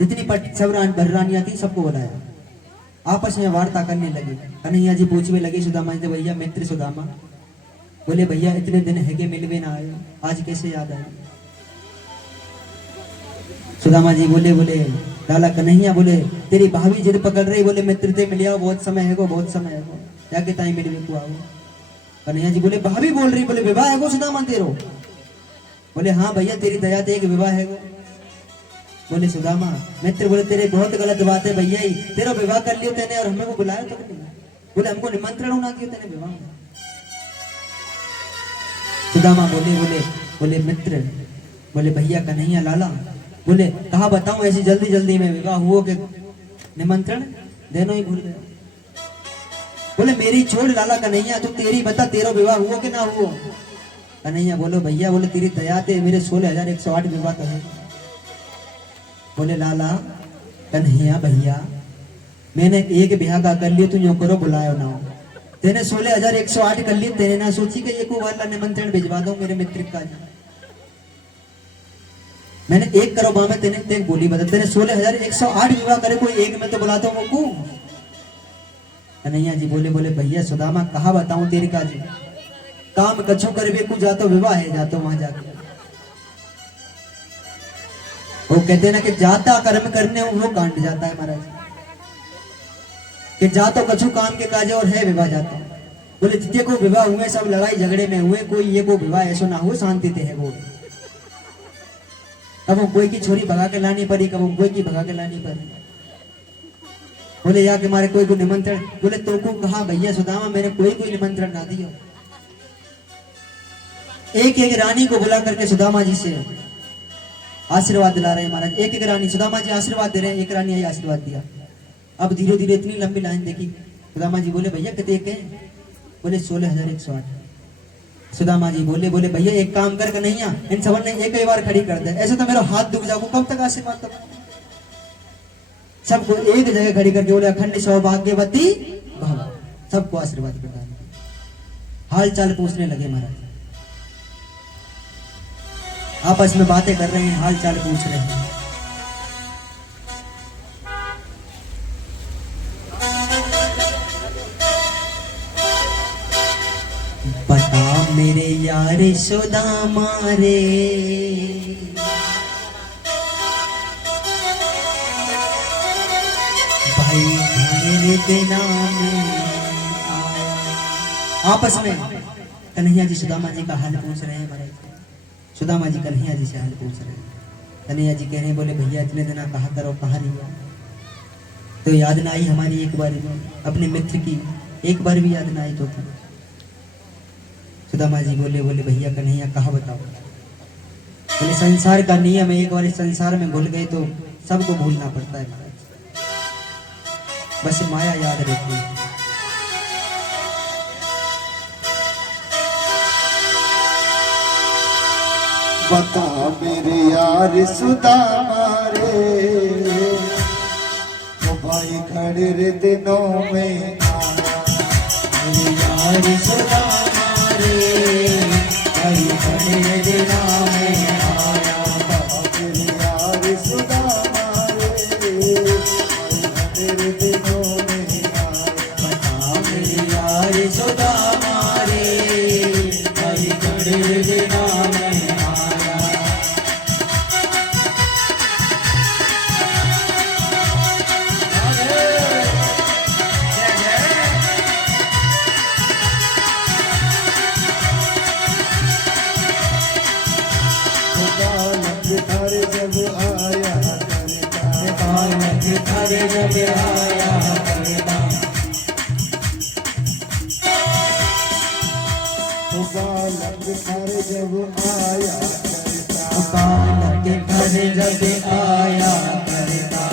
जितनी सब रानियां थी सबको बुलाया। आपस में वार्ता करने लगे। कन्हैया जी पूछने लगे सुदामा जी से, भैया मित्र सुदामा, बोले भैया इतने दिन है कि मिलवे ना आए, आज कैसे याद आए? सुदामा जी बोले लाला कन्हैया, बोले तेरी भाभी जिद पकड़ रही, बोले मित्र से मिलिया, बहुत समय है, बहुत समय है, जाके ताई मिलवे को आओ। कन्हैया जी बोले भाभी बोल रही, बोले विवाह है वो सुदामा तेरो? बोले हाँ भैया तेरी दया ते एक विवाह है वो। बोले सुदामा मित्र, बोले तेरे बहुत गलत बात है भैया, ही तेरा विवाह कर लियो तेने और हमें को बुलाया तो नहीं, बोले हमको निमंत्रण होना दियो तेने विवाह में। सुदामा बोले मित्र, बोले भैया कन्हैया लाला, बोले कहा बताऊं ऐसी जल्दी जल्दी में विवाह हुआ कि निमंत्रण देनो ही भूल गया। बोले मेरी छोड़ लाला कन्हैया, तू तेरी बता तेरा विवाह हुआ कि ना हुआ? कन्हैया बोलो भैया, बोले तेरी दया ते मेरे 16,108 विवाह तो है। बोले लाला कन्हैया भैया, मैंने एक ब्याह का कर लिया, तू यूं करो बुलायो ना हो। तेने 16,108 कर लिए, तेने ना सोची कि एक वाला निमंत्रण भिजवा दो मेरे मित्र का। मैंने एक करो बा में तेने तेन बोली बता, तेने 16,108 विवाह करे, कोई एक में तो बुलाता हूँ को। कन्हैया जी बोले भैया सुदामा कहा बताऊं तेरे का जी, काम कछु करवे को जातो विवाह है, जातो वहां जाके वो कहते ना कि जाता कर्म करने वो कांड जाता है महाराज, कि जातो कछु काम के काजे और है विवाह जाता। बोले जितने को विवाह हुए सब लड़ाई झगड़े में हुए, कोई ये को विवाह ऐसा ना हो शांति ते है वो। कब कोई की छोरी भगा के लानी पड़ी, कब कोई की भगा के लानी पड़ी। बोले या कि मारे कोई को निमंत्रण, बोले तो को कहा भैया सुदामा मैंने कोई निमंत्रण ना दिया। एक एक रानी को बुला करके सुदामा जी से आशीर्वाद दिला रहे हैं महाराज। एक एक रानी सुदामा जी आशीर्वाद दे रहे हैं, एक रानी आई आशीर्वाद दिया। अब धीरे धीरे इतनी लंबी लाइन देखी। सुदामा जी बोले भैया कितने के? बोले 16,108। सुदामा जी बोले भैया एक काम कर कन्हैया, इन सबन ने एक ही बार खड़ी कर दे, ऐसे तो मेरा हाथ दुख जाऊंगा, कब तक आशीर्वाद तक। सबको एक जगह खड़ी करके बोले अखंड सौभाग्यवती भव, सबको आशीर्वाद प्रदान किया। हाल चाल पूछने लगे महाराज, आपस में बातें कर रहे हैं, हाल चाल पूछ रहे हैं। बता मेरे यार सुदामा रे, भाई मेरे बिना में आपस में कन्हैया जी सुदामा जी का हाल पूछ रहे हैं महाराज। सुदामा जी कन्हैया जी से हाल पूछ रहे हैं। कन्हैया जी कह रहे हैं बोले भैया इतने दिन कहा करो कहाँ नहीं हुआ, तो याद ना आई हमारी एक बार अपने मित्र की, एक बार भी याद ना आई तो था। सुदामा जी बोले भैया कन्हैया कहा बताओ। बोले संसार का नियम है, एक बार इस संसार में घुल गए तो सबको भूलना पड़ता है महाराज, बस माया याद रहती है। बता मेरे यार सुदामा रे, वो भाई खड़े रे दिनों में आया। मेरे यार सुदामा रे, भाई खड़े रे दिनों में आया। मेरे यार सुदामा रे, भाई खड़े रे दिनों में आया। बता मेरे यार सुदामा रे, भाई खड़े रे दिनों में जब आया करता, बालक घर जब आया करता, बालक घर जब आया करता।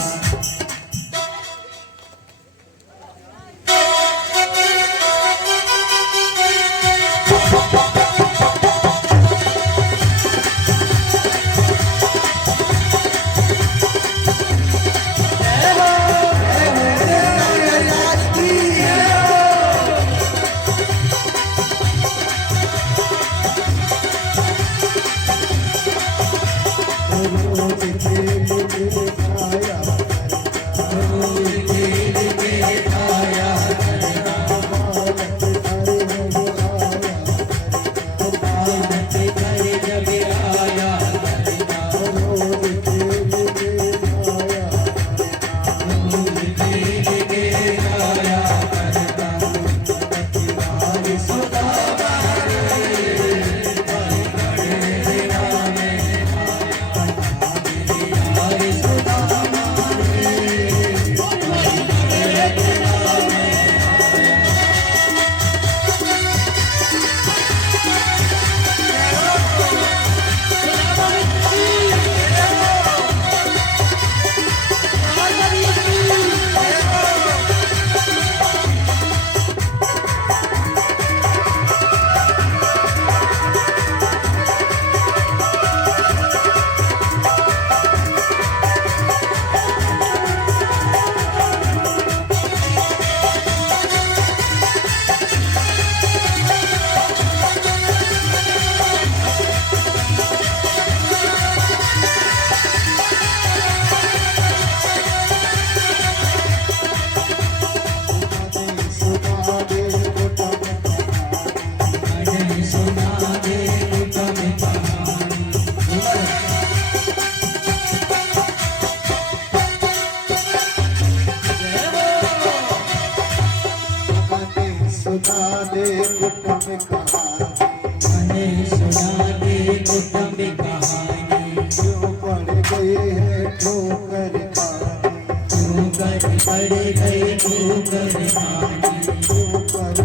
है सुना दे उत्तम कहानी। क्यों पड़ गए हैं ठोकर खाने, ठोकर पड़ गई ठोकर खानी। क्यों पड़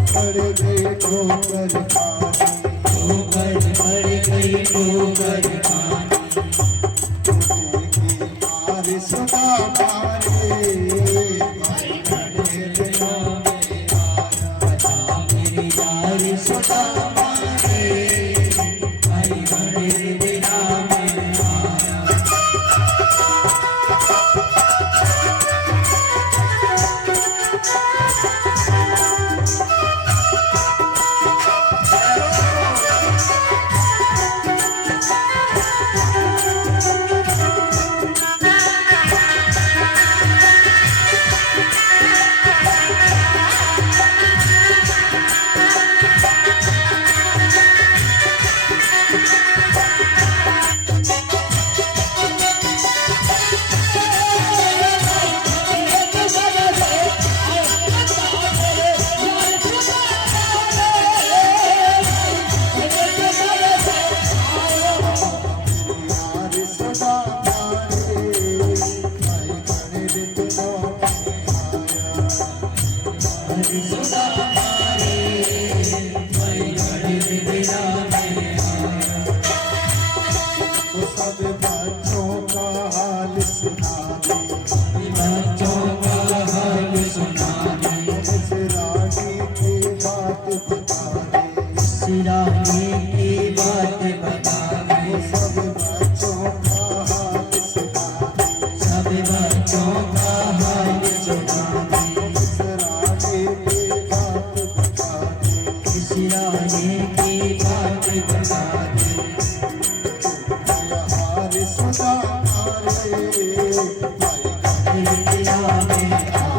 गए ठोकर खाने, ठोकर पड़ गई ठोकर खानी। देखी मार सुना मारे, भाई बड़े दिनों में आया। मेरी यार सुना मारे, भाई बड़े दिना में आया। यार सुना मारे, भाई बड़े दिनों में आया। सुना मारे, भाई बड़े दिना में आया। वो सब बच्चों का हाल सुना दे, बच्चों का हाल सुना दे। इस रानी की बात बता दे। सिराने की बात बता दे। वो सब बच्चों का हाल सुना दे, सब बच्चों का हाल सुना दे। इस रानी की बात बता दे। सिराने की बात बता दे। हाल सुना मारे, भाई दिना में आया।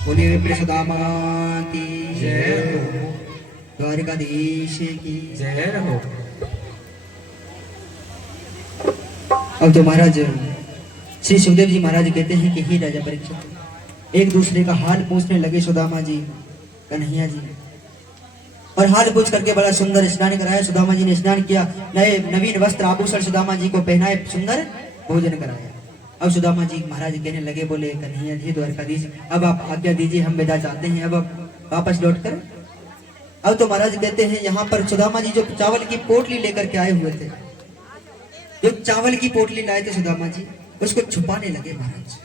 बोलिए विप्र सुदामा की जय हो। द्वारकाधीश की जय रहो। अब तो महाराज श्री सुखदेव जी महाराज कहते हैं कि हे राजा परीक्षित, एक दूसरे का हाल पूछने लगे सुदामा जी कन्हैया जी, और हाल पूछ करके बड़ा सुंदर स्नान कराया। सुदामा जी ने स्नान किया, नए नवीन वस्त्र आभूषण सुदामा जी को पहनाए, सुंदर भोजन कराया। अब सुदामा जी महाराज कहने लगे, बोले कन्हैया जी द्वारकाधीश, अब आप आज्ञा दीजिए, हम विदा चाहते हैं अब वापस लौट कर। अब तो महाराज कहते हैं यहाँ पर सुदामा जी जो चावल की पोटली लेकर के आए हुए थे, जो चावल की पोटली लाए थे सुदामा जी, उसको छुपाने लगे महाराज।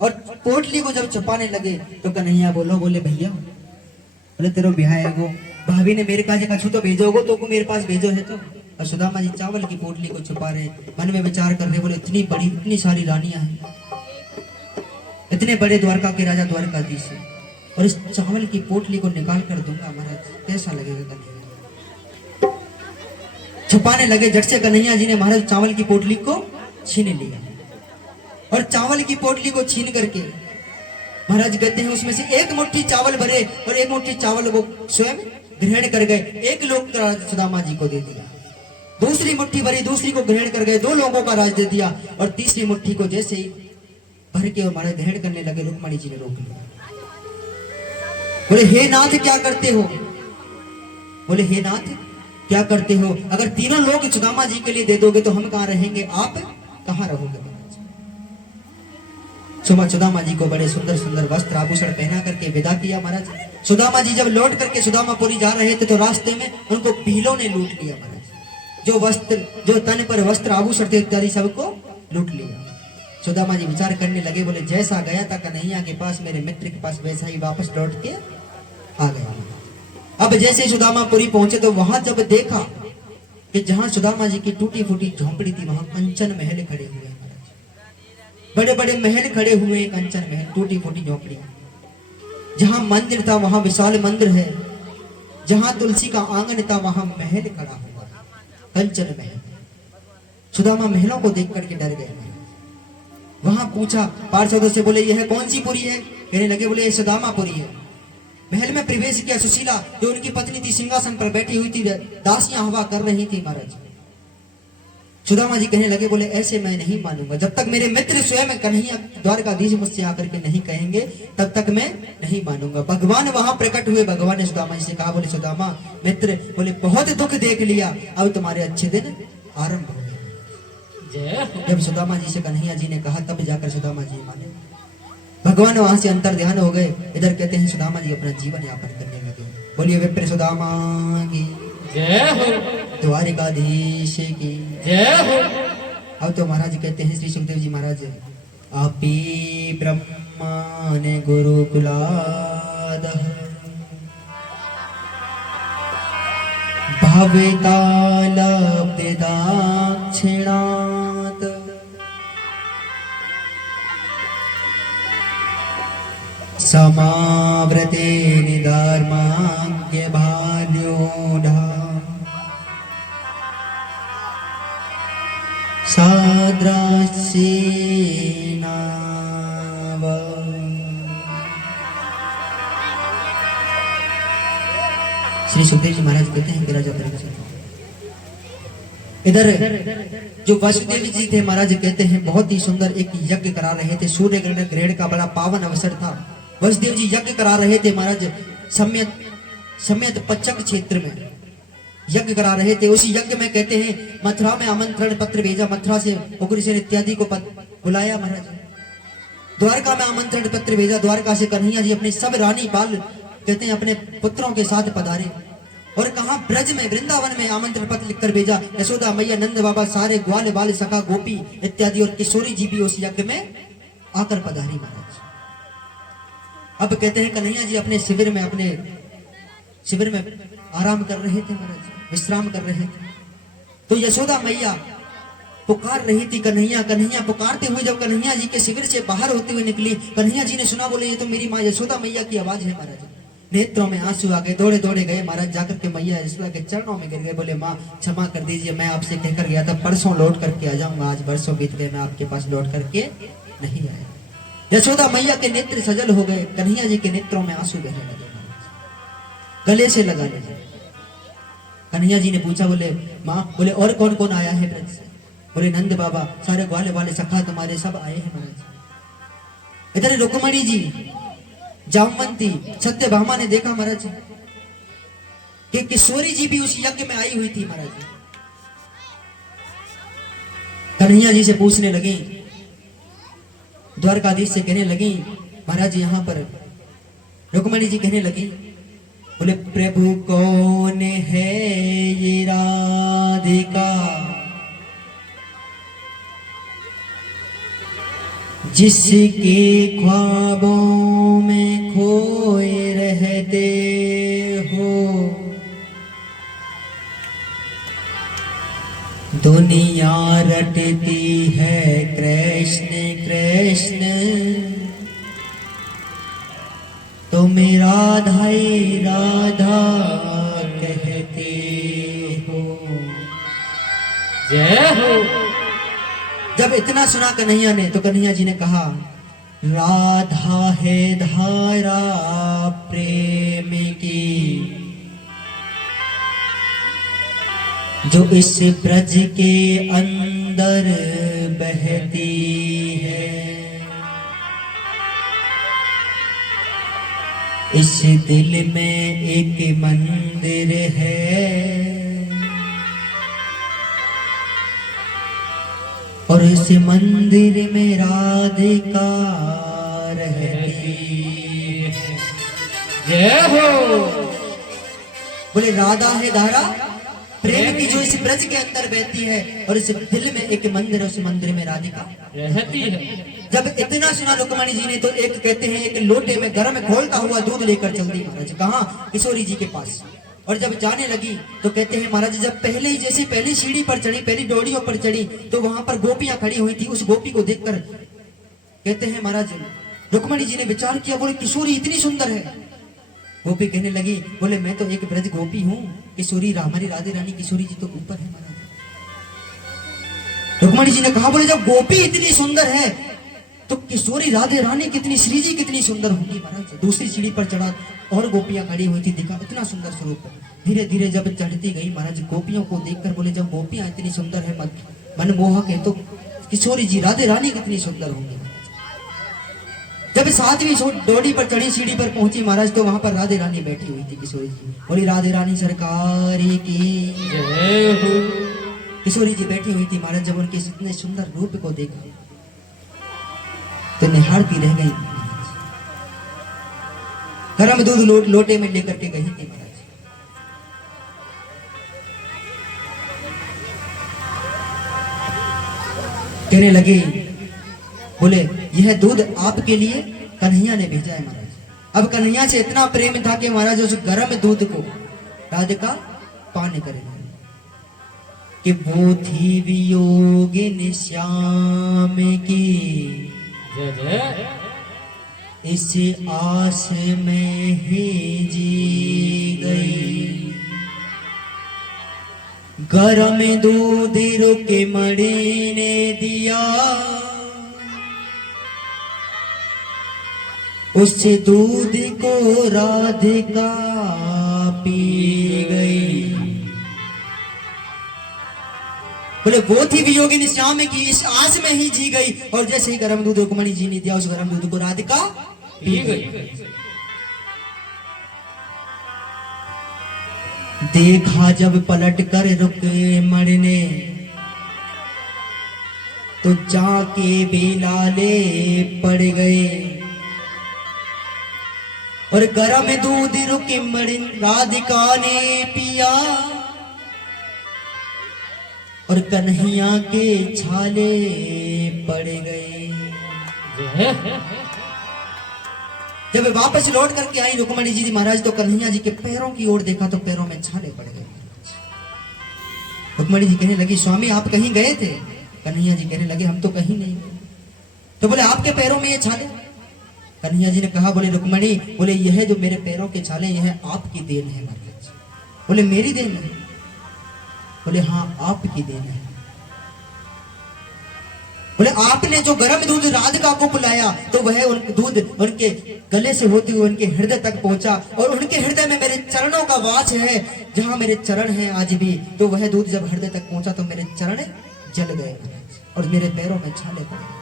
और पोटली को जब छुपाने लगे तो कन्हैया बोले भैया, बोले तेरो बिहार है गो, भाभी ने मेरे काजे कछु तो भेजोगो, तो को मेरे पास भेजो है तो। और सुदामा जी चावल की पोटली को छुपा रहे, मन में विचार कर रहे, बोले इतनी बड़ी इतनी सारी रानियां हैं, इतने बड़े द्वारका के राजा द्वारकाधीश है, और इस चावल की पोटली को निकाल कर दूंगा महाराज, कैसा लगेगा कन्हैया। छुपाने लगे, झट से कन्हैया जी ने महाराज चावल की पोटली को छीन लिया, और चावल की पोटली को छीन करके महाराज कहते हैं उसमें से एक मुट्ठी चावल भरे और एक मुट्ठी चावल वो स्वयं ग्रहण कर गए, एक लोग सुदामा जी को दे दिया। दूसरी मुट्ठी भरी, दूसरी को ग्रहण कर गए, 2 लोगों का राज दे दिया। और तीसरी मुट्ठी को जैसे ही भर के और महाराज ग्रहण करने लगे, रुक्मणी जी ने रोक लिया। बोले हे नाथ क्या करते हो? बोले हे नाथ क्या करते हो? अगर तीनों लोग सुदामा जी के लिए दे दोगे तो हम कहां रहेंगे, आप कहां रहोगे? सुदामा जी को बड़े सुंदर सुंदर वस्त्र आभूषण पहना करके विदा किया महाराज। सुदामा जी जब लौट करके सुदामापुरी जा रहे थे तो रास्ते में उनको भीलों ने लूट लिया महाराज। जो वस्त्र, जो तन पर वस्त्र आभूषण थे इत्यादि सबको लूट लिया। सुदामा जी विचार करने लगे, बोले जैसा गया था कन्हैया के पास, मेरे मित्र के पास, वैसा ही वापस लौट के आ गया। अब जैसे सुदामापुरी पहुंचे तो वहां जब देखा कि जहां सुदामा जी की टूटी फूटी झोंपड़ी थी, वहां कंचन महल खड़े हुए, बड़े बड़े महल खड़े हुए, कंचन महल, टूटी फूटी झोंपड़ी। जहां मंदिर था वहां विशाल मंदिर है, जहां तुलसी का आंगन था वहां महल खड़ा हुआ, कंचन महल। सुदामा महलों को देख करके डर गए। वहां पूछा पार्षदों से, बोले यह कौन सी पुरी है? कहने लगे बोले ये सुदामापुरी है। महल में प्रवेश किया, सुशीला जो उनकी पत्नी थी सिंहासन पर बैठी हुई थी, दासियां हवा कर रही थी महाराज। सुदामा जी कहने लगे, बोले ऐसे मैं नहीं मानूंगा, जब तक मेरे मित्र स्वयं कन्हैया द्वारकाधीश मुझसे आकर के नहीं कहेंगे तब तक मैं नहीं मानूंगा। भगवान वहां प्रकट हुए। भगवान ने सुदामा जी से कहा, बोले सुदामा मित्र, बोले बहुत दुख देख लिया, अब तुम्हारे अच्छे दिन आरंभ हो गए। जब सुदामा जी से कन्हैया जी ने कहा तब जाकर सुदामा जी माने। भगवान वहां से अंतर ध्यान हो गए। इधर कहते हैं सुदामा जी अपना जीवन यापन करने लगे। बोलिए विप्र सुदामा की जय हो, द्वारिकाधीश की जय हो। अब तो महाराज कहते हैं श्री सुखदेव जी महाराज, आपी ब्रह्मा ने गुरुकुलाद भविताल दाक्षिणात् समाव्रते निधर्माज्ञ भार्योढा साद्रासीनाव। श्री सुखदेव जी महाराज कहते हैं राजा परीक्षित, इधर जो वसुदेव जी थे महाराज कहते हैं बहुत ही सुंदर एक यज्ञ करा रहे थे। सूर्य ग्रहण का बड़ा पावन अवसर था। वसुदेव जी यज्ञ करा रहे थे महाराज, सम्यत पच्चक क्षेत्र में यज्ञ करा रहे थे। उसी यज्ञ में कहते हैं मथुरा में आमंत्रण पत्र भेजा, मथुरा से उग्रसेन इत्यादि को बुलाया महाराज। द्वारका में आमंत्रण पत्र भेजा, द्वारका से कन्हैया जी अपने सब रानी बाल कहते हैं अपने पुत्रों के साथ पधारे। और कहा ब्रज में वृंदावन में आमंत्रण पत्र लिखकर भेजा। यशोदा मैया, नंद बाबा, सारे ग्वाल बाल सखा गोपी इत्यादि और किशोरी जी भी उस यज्ञ में आकर पधारी महाराज। अब कहते हैं कन्हैया जी अपने शिविर में आराम कर रहे थे महाराज, विश्राम कर रहे थे। तो यशोदा मैया पुकार रही थी कन्हैया, कन्हैया पुकारते हुए जब कन्हैया जी के शिविर से बाहर होते हुए निकली, कन्हैया जी ने सुना, बोले ये तो मेरी माँ यशोदा मैया की आवाज है महाराज। नेत्रों में आंसू आ गए, दौड़े दौड़े गए महाराज, जाकर के मैया यशोदा के चरणों में गिर गए। बोले माँ क्षमा कर दीजिए, मैं आपसे कहकर गया था परसों लौट करके आ जाऊंगा, आज बरसों बीत गए, मैं आपके पास लौट करके नहीं आया। यशोदा मैया के नेत्र सजल हो गए, कन्हैया जी के नेत्रों में आंसू बहने लगे, गले से लगा लगे। कन्हैया जी ने पूछा, बोले माँ, बोले और कौन कौन आया है ब्रज से? बोले नंद बाबा, सारे ग्वाले वाले सखा तुम्हारे सब आए हैं महाराज। इधर रुक्मणी जी, जामवंती, सत्यभामा ने देखा महाराज कि किशोरी जी भी उस यज्ञ में आई हुई थी महाराज। कन्हैया जी से पूछने लगी, द्वारकाधीश से कहने लगी, महाराज यहाँ पर रुक्मणी जी कहने लगी, बोले प्रभु कौन है ये राधिका जिसके ख्वाबों में खोए रहते हो, दुनिया रटती है कृष्ण कृष्ण, तुम राधा राधा कहते हो। जय हो। जब इतना सुना कन्हैया ने तो कन्हैया जी ने कहा, राधा है धारा प्रेम की, जो इस ब्रज के अंदर बहती है, इस दिल में एक मंदिर है, और इस मंदिर में राधिका रहती है। जय हो। बोले राधा है धारा प्रेम की जो इस ब्रज के अंदर बहती है, और इस दिल में एक मंदिर है, उस मंदिर में राधिका रहती है। जब इतना सुना रुक्मणी जी ने तो एक कहते हैं एक लोटे में गर्म खोलता हुआ दूध लेकर चल दी महाराज कहाँ, किशोरी जी के पास। और जब जाने लगी तो कहते हैं महाराज जब पहले ही जैसे पहली सीढ़ी पर चढ़ी, पहली डोरियों पर चढ़ी, तो वहां पर गोपियां खड़ी हुई थी। उस गोपी को देखकर कहते हैं महाराज रुक्मणी जी ने विचार किया, बोले किशोरी इतनी सुंदर है। गोपी कहने लगी, बोले मैं तो एक ब्रज गोपी हूँ, किशोरी हमारी राधे रानी किशोरी जी तो ऊपर है महाराज। रुक्मणी जी ने कहा, बोले जब गोपी इतनी सुंदर है तो किशोरी राधे रानी कितनी, श्री जी कितनी सुंदर होगी महाराज। दूसरी सीढ़ी पर चढ़ा और गोपियां खड़ी हुई थी, देखा इतना सुंदर स्वरूप। धीरे धीरे जब चढ़ती गई महाराज गोपियों को देखकर बोले जब गोपियां इतनी सुंदर है मनमोहक है, तो किशोरी जी राधे रानी कितनी सुंदर होंगी। जब सातवीं डोरी पर चढ़ी, सीढ़ी पर पहुंची महाराज, तो वहां पर राधे रानी बैठी हुई थी किशोरी जी। बोली राधे रानी सरकार की जय हो। किशोरी जी बैठी हुई थी महाराज। जब उनके इतने सुंदर रूप को देखा तो निहारती रह गई। गरम दूध लोटे में लेकर के गई थी महाराज। कहने लगे, बोले यह दूध आपके लिए कन्हैया ने भेजा है महाराज। अब कन्हैया से इतना प्रेम था कि महाराज उस गर्म दूध को राधिका पान करेगा। कि वो थी वियोगिनी श्याम की, जय जय। इस आस में ही जी गई। गरम दूध रुके मणि ने दिया, उस दूध को राधिका पी गई। बोले वो थी वियोगिनी श्याम की, इस आस में ही जी गई। और जैसे ही गर्म दूध रुक्मणी जी ने दिया, उस गर्म दूध को राधिका पी गई। देखा जब पलट कर रुक्मणी ने, तो जाके बेलाले पड़ गए। और गरम दूध रुक्मणी राधिका ने पिया, और कन्हैया के छाले पड़ गए। जब वापस लौट करके आई रुक्मणी जी महाराज, तो कन्हैया जी के पैरों की ओर देखा तो पैरों में छाले पड़ गए। रुक्मणी जी कहने लगी, स्वामी आप कहीं गए थे? कन्हैया जी कहने लगे, हम तो कहीं नहीं गए। तो बोले आपके पैरों में ये छाले? कन्हैया जी ने कहा, बोले रुक्मणी, बोले यह जो मेरे पैरों के छाले यह आपकी देन है महाराज। बोले मेरी देन है? बोले हाँ आपकी देन है। बोले आपने जो गर्म दूध राधिका को पिलाया, तो वह दूध उनके गले से होते हुए उनके हृदय तक पहुंचा, और उनके हृदय में मेरे चरणों का वास है, जहां मेरे चरण हैं आज भी। तो वह दूध जब हृदय तक पहुंचा तो मेरे चरण जल गए और मेरे पैरों में छाले पड़ गए।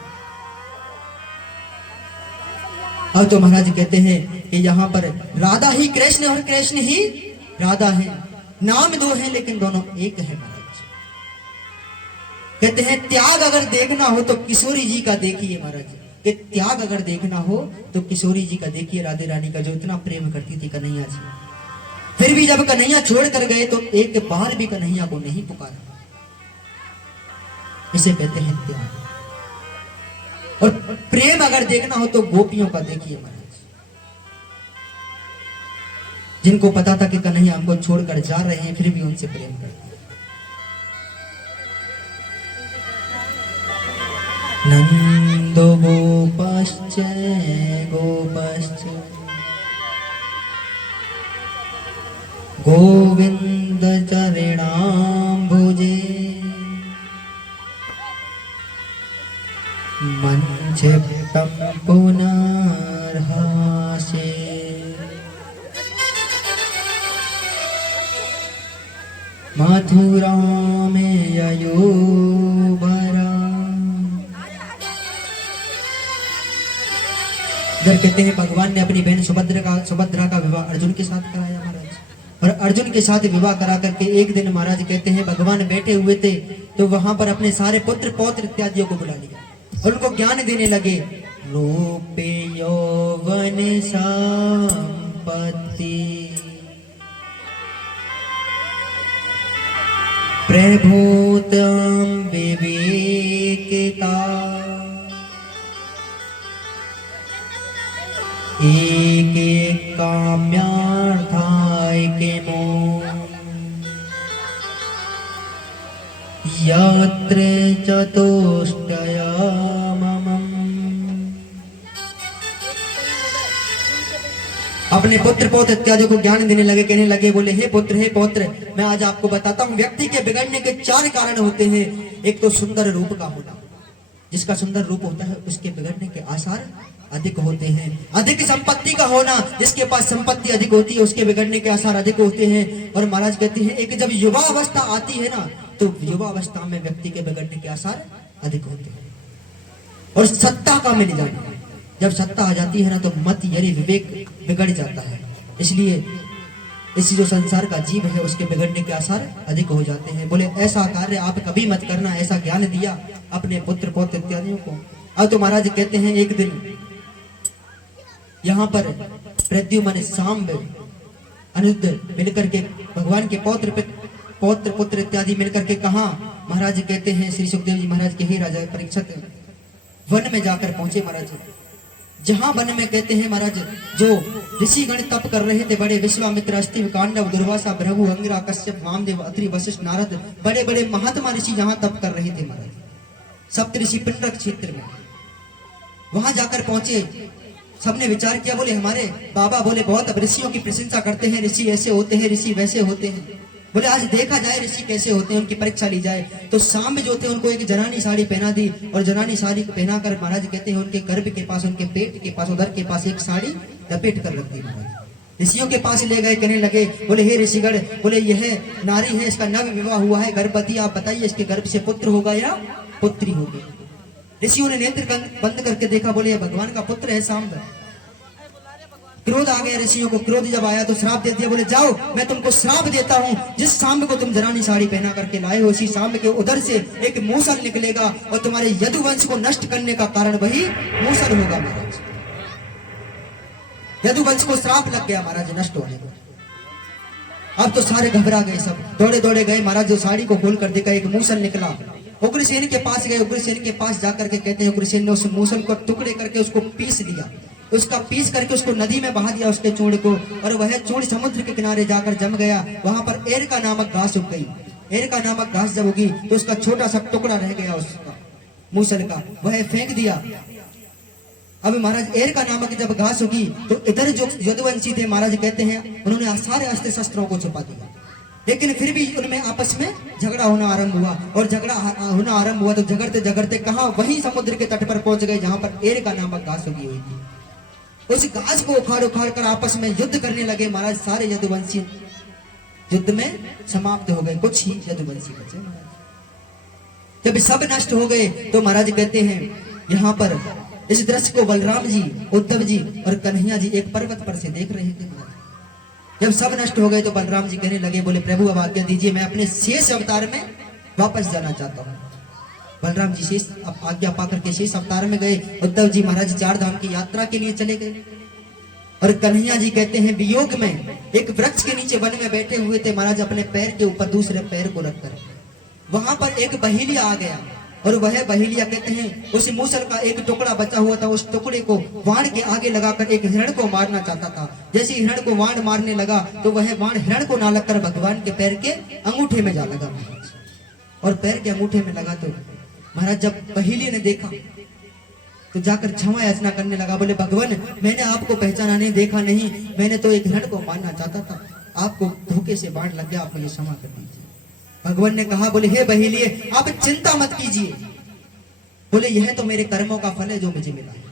अब तो महाराज कहते हैं कि यहाँ पर राधा ही कृष्ण और कृष्ण ही राधा है, नाम दो है लेकिन दोनों एक है महाराज। कहते हैं त्याग अगर देखना हो तो किशोरी जी का देखिए महाराज, कि त्याग अगर देखना हो तो किशोरी जी का देखिए, राधे रानी का जो इतना प्रेम करती थी कन्हैया जी। फिर भी जब कन्हैया छोड़ कर गए तो एक बार भी कन्हैया को नहीं पुकारा। इसे कहते हैं त्याग। और प्रेम अगर देखना हो तो गोपियों का देखिए महाराज, जिनको पता था कि कन्हैया हमको छोड़कर जा रहे हैं, फिर भी उनसे प्रेम करते। नंदो गोपश्च गोपश्च गोविंद चरणाम्बुजे मंचप्तं पुनर्हासे। मथुरा में अयोभरा। इधर कहते हैं भगवान ने अपनी बहन सुभद्रा का विवाह अर्जुन के साथ कराया महाराज, और अर्जुन के साथ विवाह करा करके एक दिन महाराज कहते हैं भगवान बैठे हुए थे तो वहां पर अपने सारे पुत्र पौत्र इत्यादियों को बुला लिया और उनको ज्ञान देने लगे। रूपे यौवन संपत्ति प्रभूतम विवेकिता एक एक काम्यार्थाय के मोह यत्र चतुष्टया ममम्। अपने पुत्र पौत्र इत्यादि को ज्ञान देने लगे, कहने लगे बोले हे पुत्र हे पौत्र, मैं आज आपको बताता हूँ व्यक्ति के बिगड़ने के 4 कारण होते हैं। एक तो सुंदर रूप का होना, जिसका सुंदर रूप होता है उसके बिगड़ने के आसार अधिक होते हैं। अधिक संपत्ति का होना, जिसके पास संपत्ति अधिक होती है उसके बिगड़ने के आसार अधिक होते हैं। और महाराज कहते हैं एक जब युवा अवस्था आती है ना तो युवा अवस्था में व्यक्ति के बिगड़ने के आसार अधिक होते हैं। और सत्ता का मिल जाना, जब सत्ता आ जाती है ना तो मत यानी विवेक बिगड़ जाता है। इसलिए इस जो संसार का जीव है उसके बिगड़ने के आसार अधिक हो जाते हैं। बोले ऐसा कार्य आप कभी मत करना, ऐसा ज्ञान दिया अपने पुत्र पौत्र इत्यादियों को। अब तो महाराज कहते हैं एक दिन यहाँ पर प्रद्युम्न सांब अनिरुद्ध मिलकर के भगवान के पौत्र पुत्र इत्यादि मिलकर के कहा, महाराज कहते हैं श्री सुखदेव जी महाराज के हे राजा परीक्षित वन में जाकर पहुंचे महाराज। जहां वन में कहते हैं महाराज जो ऋषि गण तप कर रहे थे, बड़े विश्वामित्र अस्ति कांडव दुर्वासा भृगु अंगिरा कश्यप वामदेव अत्रि वशिष्ठ नारद, बड़े बड़े महात्मा ऋषि जहां तप कर रहे थे महाराज सप्त ऋषि पिंडरक क्षेत्र में, वहां जाकर पहुंचे। सबने विचार किया, बोले हमारे बाबा बोले बहुत अब ऋषियों की प्रशंसा करते हैं, ऋषि ऐसे होते हैं ऋषि वैसे होते हैं, बोले आज देखा जाए ऋषि कैसे होते हैं, उनकी परीक्षा ली जाए। तो सांब जो थे उनको एक जनानी साड़ी पहना दी और जनानी साड़ी पहना कर महाराज कहते हैं उनके गर्भ के पास उनके पेट के पास उधर के पास एक साड़ी लपेट कर रख दी महाराज। ऋषियों के पास ले गए, कहने लगे बोले हे ऋषिगण, बोले यह नारी है, इसका नव विवाह हुआ है, गर्भवती, आप बताइए इसके गर्भ से पुत्र होगा या पुत्री होगी। ऋषियों ने नेत्र बंद करके देखा, बोले भगवान का पुत्र है सांब। क्रोध आ गया ऋषियों को, क्रोध जब आया तो श्राप दे दिया, बोले जाओ मैं तुमको श्राप देता हूँ, जिस सांब को तुम जनानी साड़ी पहना करके लाए हो उसी सांब के उधर से एक मूसल निकलेगा और तुम्हारे यदुवंश को नष्ट करने का कारण वही मूसल होगा महाराज। यदुवंश को श्राप लग गया महाराज नष्ट होने को। अब तो सारे घबरा गए, सब दौड़े दौड़े गए महाराज, जो साड़ी को खोल कर देखा एक मूसल निकला। उग्रसेन के पास गए, उग्रसेन के पास जाकर के कहते हैं उग्रसेन ने उस मूसल को टुकड़े करके उसको पीस दिया, उसका पीस करके उसको नदी में बहा दिया उसके चूड़ को, और वह चूड़ समुद्र के किनारे जाकर जम गया। वहां पर एरका नामक घास उग गई। एरका नामक घास जब उगी तो उसका छोटा सा टुकड़ा रह गया उसका मूसल का, वह फेंक दिया। अब महाराज एरका नामक जब घास उगी तो इधर जो यदुवंशी थे महाराज कहते हैं उन्होंने सारे अस्त्र शस्त्रों को छुपा दिया, लेकिन फिर भी उनमें आपस में झगड़ा होना आरंभ हुआ। और झगड़ा होना आरंभ हुआ तो झगड़ते झगड़ते कहा वही समुद्र के तट पर पहुंच गए जहां पर एरका नामक घास उगी हुई थी। उस घास को उखाड़ उखाड़ कर आपस में युद्ध करने लगे महाराज। सारे यदुवंशी युद्ध में समाप्त हो गए, कुछ ही यदुवंशी बचे महाराज। जब सब नष्ट हो गए तो महाराज कहते हैं यहाँ पर इस दृश्य को बलराम जी, उद्धव जी और कन्हैया जी एक पर्वत पर से देख रहे थे महाराज। जब सब नष्ट हो गए तो बलराम जी कहने लगे, बोले प्रभु अब आज्ञा दीजिए, मैं अपने शेष अवतार में वापस जाना चाहता हूँ। बलराम जी शेष आज्ञा पाकर के शेष अवतार में गए। उद्धव जी महाराज 4 धाम की यात्रा के लिए चले गए। और कन्हैया जी कहते हैं वियोग में एक वृक्ष के नीचे वन में बैठे हुए थे महाराज, अपने पैर के ऊपर दूसरे पैर को रखकर। वहां पर एक बहेलिया आ गया और वह बहेलिया कहते हैं उस मूसल का एक टुकड़ा बचा हुआ था, उस टुकड़े को वाण के आगे लगाकर एक हिरण को मारना चाहता था। जैसे हिरण को वाण मारने लगा तो वह वाण हिरण को ना लगकर भगवान के पैर के अंगूठे में जा लगा महाराज। और पैर के अंगूठे में लगा तो महाराज जब बहेलिया ने देखा तो जाकर क्षमा याचना करने लगा, बोले भगवान मैंने आपको पहचाना नहीं, देखा नहीं, मैंने तो एक हिरण को मारना चाहता था, आपको धोखे से बाण लग गया, आप मुझे क्षमा कर दीजिए। भगवान ने कहा, बोले हे बहेलिए आप चिंता मत कीजिए, बोले यह तो मेरे कर्मों का फल है जो मुझे मिला है।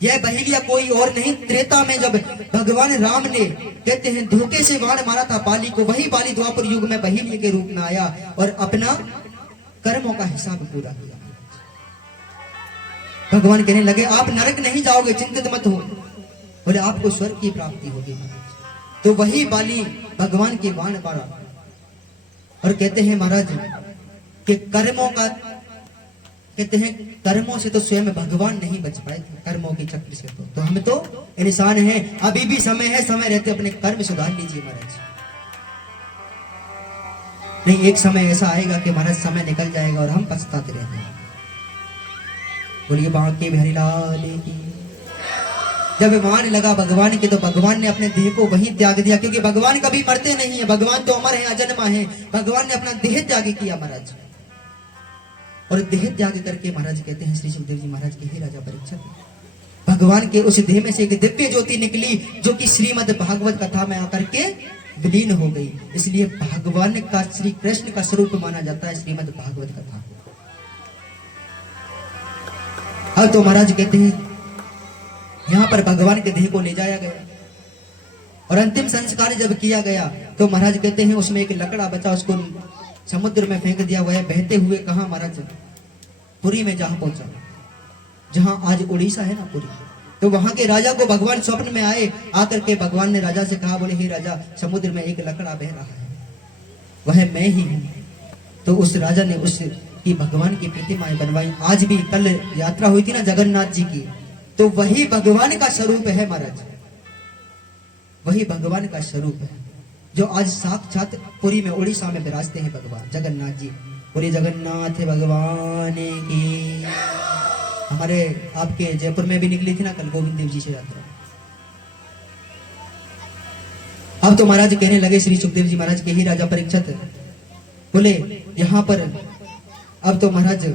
यह बहेलिया कोई और नहीं, त्रेता में जब भगवान राम ने कहते हैं धोखे से बाण मारा था बाली को, वही बाली द्वापर युग में बहेलिया के रूप में आया और अपना कर्मों का हिसाब पूरा किया। भगवान कहने लगे आप नरक नहीं जाओगे, चिंतित मत हो, बोले आपको स्वर्ग की प्राप्ति होगी। तो वही बाली भगवान के बाण मारा और कहते हैं महाराज कि कर्मों का, कहते हैं कर्मों से तो स्वयं भगवान नहीं बच पाए थे, कर्मों के चक्र से तो हम तो इंसान हैं, अभी भी समय है, समय रहते अपने कर्म सुधार लीजिए महाराज। नहीं एक समय ऐसा आएगा कि महाराज समय निकल जाएगा और हम पछताते रहते हैं। बोलिए बांके बिहारी लाल की। जब मान लगा भगवान के तो भगवान ने अपने देह को वहीं त्याग दिया, क्योंकि भगवान कभी मरते नहीं है, भगवान तो अमर है, अजन्मा है। भगवान ने अपना देह त्याग किया महाराज, और देह त्याग करके महाराज कहते हैं श्री सुखदेव जी महाराज के, हे राजा परीक्षित, भगवान के उस देह में से एक दिव्य ज्योति निकली जो कि श्रीमद् भागवत कथा में आकर के विलीन हो गई। इसलिए भगवान का, श्री कृष्ण का स्वरूप माना जाता है श्रीमद् भागवत कथा। अब तो महाराज कहते हैं यहां पर भगवान के देह को ले जाया गया और अंतिम संस्कार जब किया गया तो महाराज कहते हैं उसमें एक लकड़ा बचा, उसको समुद्र में फेंक दिया हुआ है। बहते हुए कहा महाराज, पुरी में जहां पहुंचा, जहां आज उड़ीसा है ना पुरी, तो वहां के राजा को भगवान स्वप्न में आए, आकर के भगवान ने राजा से कहा, बोले हे राजा समुद्र में एक लकड़ा बह रहा है, वह मैं ही हूं। तो उस राजा ने उस की भगवान की प्रतिमाएं बनवाई। आज भी कल यात्रा हुई थी ना जगन्नाथ जी की, तो वही भगवान का स्वरूप है महाराज, वही भगवान का स्वरूप है जो आज साक्षात पुरी में उड़ीसा में विराजते हैं भगवान जगन्नाथ जी। पूरी जगन्नाथ भगवान की। हमारे आपके जयपुर में भी निकली थी ना कल गोविंद देव जी से यात्रा। अब तो महाराज कहने लगे श्री सुखदेव जी महाराज के, ही राजा परीक्षित, बोले यहां पर अब तो महाराज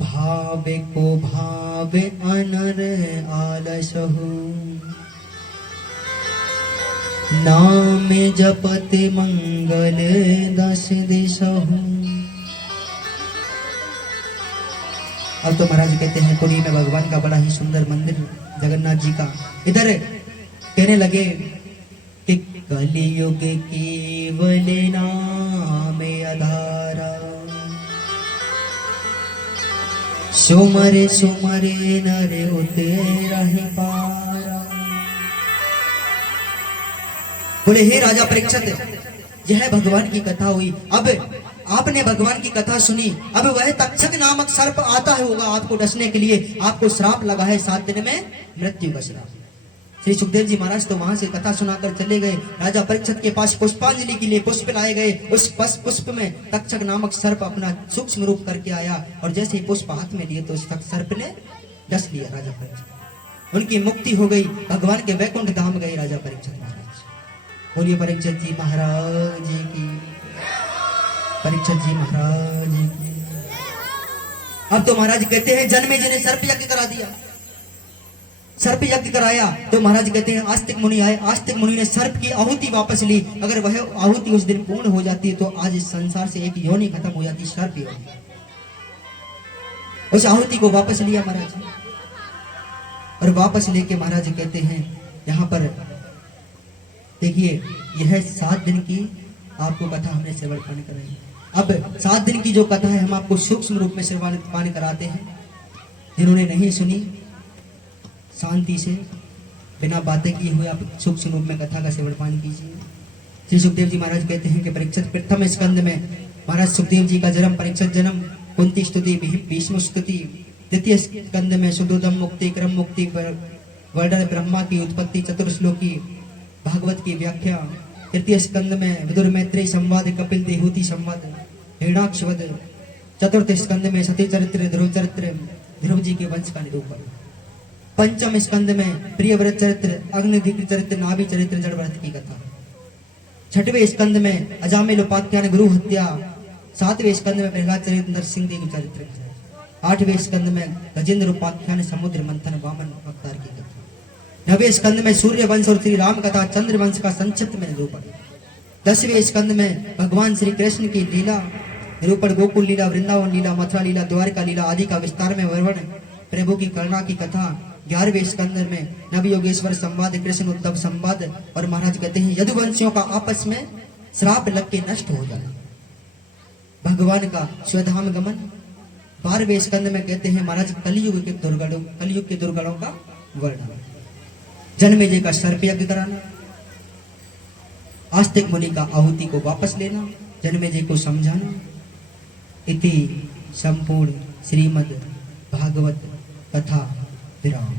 भावे को भावे अनर आलसहु, नाम जपत मंगल दस दिशहु। अब तो महाराज कहते हैं पुरी में भगवान का बड़ा ही सुंदर मंदिर जगन्नाथ जी का। इधर कहने लगे कि कलियुग केवल नाम आधारा, सुमरे सुमरे नरे उतेरा ही पारा। बोले हे राजा परीक्षित, यह भगवान की कथा हुई। अब आपने भगवान की कथा सुनी, अब वह तक्षक नामक सर्प आता होगा आपको डसने के लिए, आपको श्राप लगा है 7 दिन में मृत्यु का श्राप। श्री सुखदेव जी महाराज तो वहां से कथा सुनाकर चले गए। राजा परीक्षित के पास पुष्पांजलि के लिए पुष्प लाए गए। उस पुष्प में तक्षक नामक सर्प अपना सूक्ष्म रूप करके आया और जैसे ही पुष्प हाथ में लिए तो उस सर्प ने डस लिया राजा परीक्षित। उनकी मुक्ति हो गई, भगवान के वैकुंठ धाम गए राजा परीक्षित महाराज। बोलिए परीक्षित जी महाराज की, परीक्षित जी महाराज की। अब तो महाराज कहते हैं जन्मे जी ने सर्प यज्ञ करा दिया, सर्प यज्ञ कराया। तो महाराज कहते हैं आस्तिक मुनि आए, आस्तिक मुनि ने सर्प की आहुति वापस ली। अगर वह आहुति उस दिन पूर्ण हो जाती तो आज इस संसार से एक योनि खत्म हो जाती, सर्प योनि। उस आहुति को वापस लिया महाराज, और वापस लेके महाराज कहते हैं यहाँ पर देखिए यह 7 दिन की आपको कथा हमने श्रवण पान कराई। अब 7 दिन की जो कथा है हम आपको सूक्ष्म रूप में श्रवण पान कराते हैं। जिन्होंने नहीं सुनी शांति से बिना बातें किए हुए आप सूक्ष्म रूप में कथा का सेवन पान कीजिए। श्री सुखदेव जी महाराज कहते हैं कि परीक्षित प्रथम स्कंद में महाराज सुखदेव जी का जन्म, परीक्षित जन्म, कुंती स्तुति, भीष्म स्तुति। द्वितीय स्कंद में सुदोधम मुक्ति, क्रम मुक्ति, वर्णन ब्रह्मा की उत्पत्ति, चतुर्श्लोकी भागवत की व्याख्या। तृतीय स्कंद में विदुर मैत्रेय संवाद, कपिल देहूति संवाद, हिरणाक्ष वध। चतुर्थ स्कंद में सती चरित्र, ध्रुव चरित्र, ध्रुव जी के वंश का निरूपण। पंचम स्कंद में प्रियव्रत चरित्र, अग्निदीप चरित्र, नाभि चरित्र, जड़व्रत की कथा। छठवें स्कंद में अजामिल उपाख्यान, गुरु हत्या। सातवें स्कंद में प्रहलाद चरित्र, नरसिंह देव चरित्र। आठवें स्कंद में गजेंद्र उपाख्यान, समुद्र मंथन, वामन अवतार की कथा। नवें स्कंद में सूर्य वंश और श्री राम कथा, चंद्र वंश का संक्षिप्त में निरूपण। 10वें स्कंद में भगवान श्री कृष्ण की लीला निरूपण, गोकुल लीला, वृंदावन लीला, मथुरा लीला, द्वारका लीला आदि का विस्तार में वर्णन। प्रभु की करुणा की कथा 11वें स्कंद में नव योगेश्वर संवाद, कृष्ण उद्धव संवाद। और महाराज कहते हैं यदुवंशियों का आपस में श्राप लग के नष्ट हो जाना, भगवान का स्वधाम गमन। 12वें स्कंद में कहते हैं महाराज कलयुग के दुर्गणों का वर्णन, जन्मेजय का सर्प यज्ञ कराना, आस्तिक मुनि का आहुति को वापस लेना, जन्मेजय को समझाना। इति संपूर्ण श्रीमद् भागवत कथा विराम।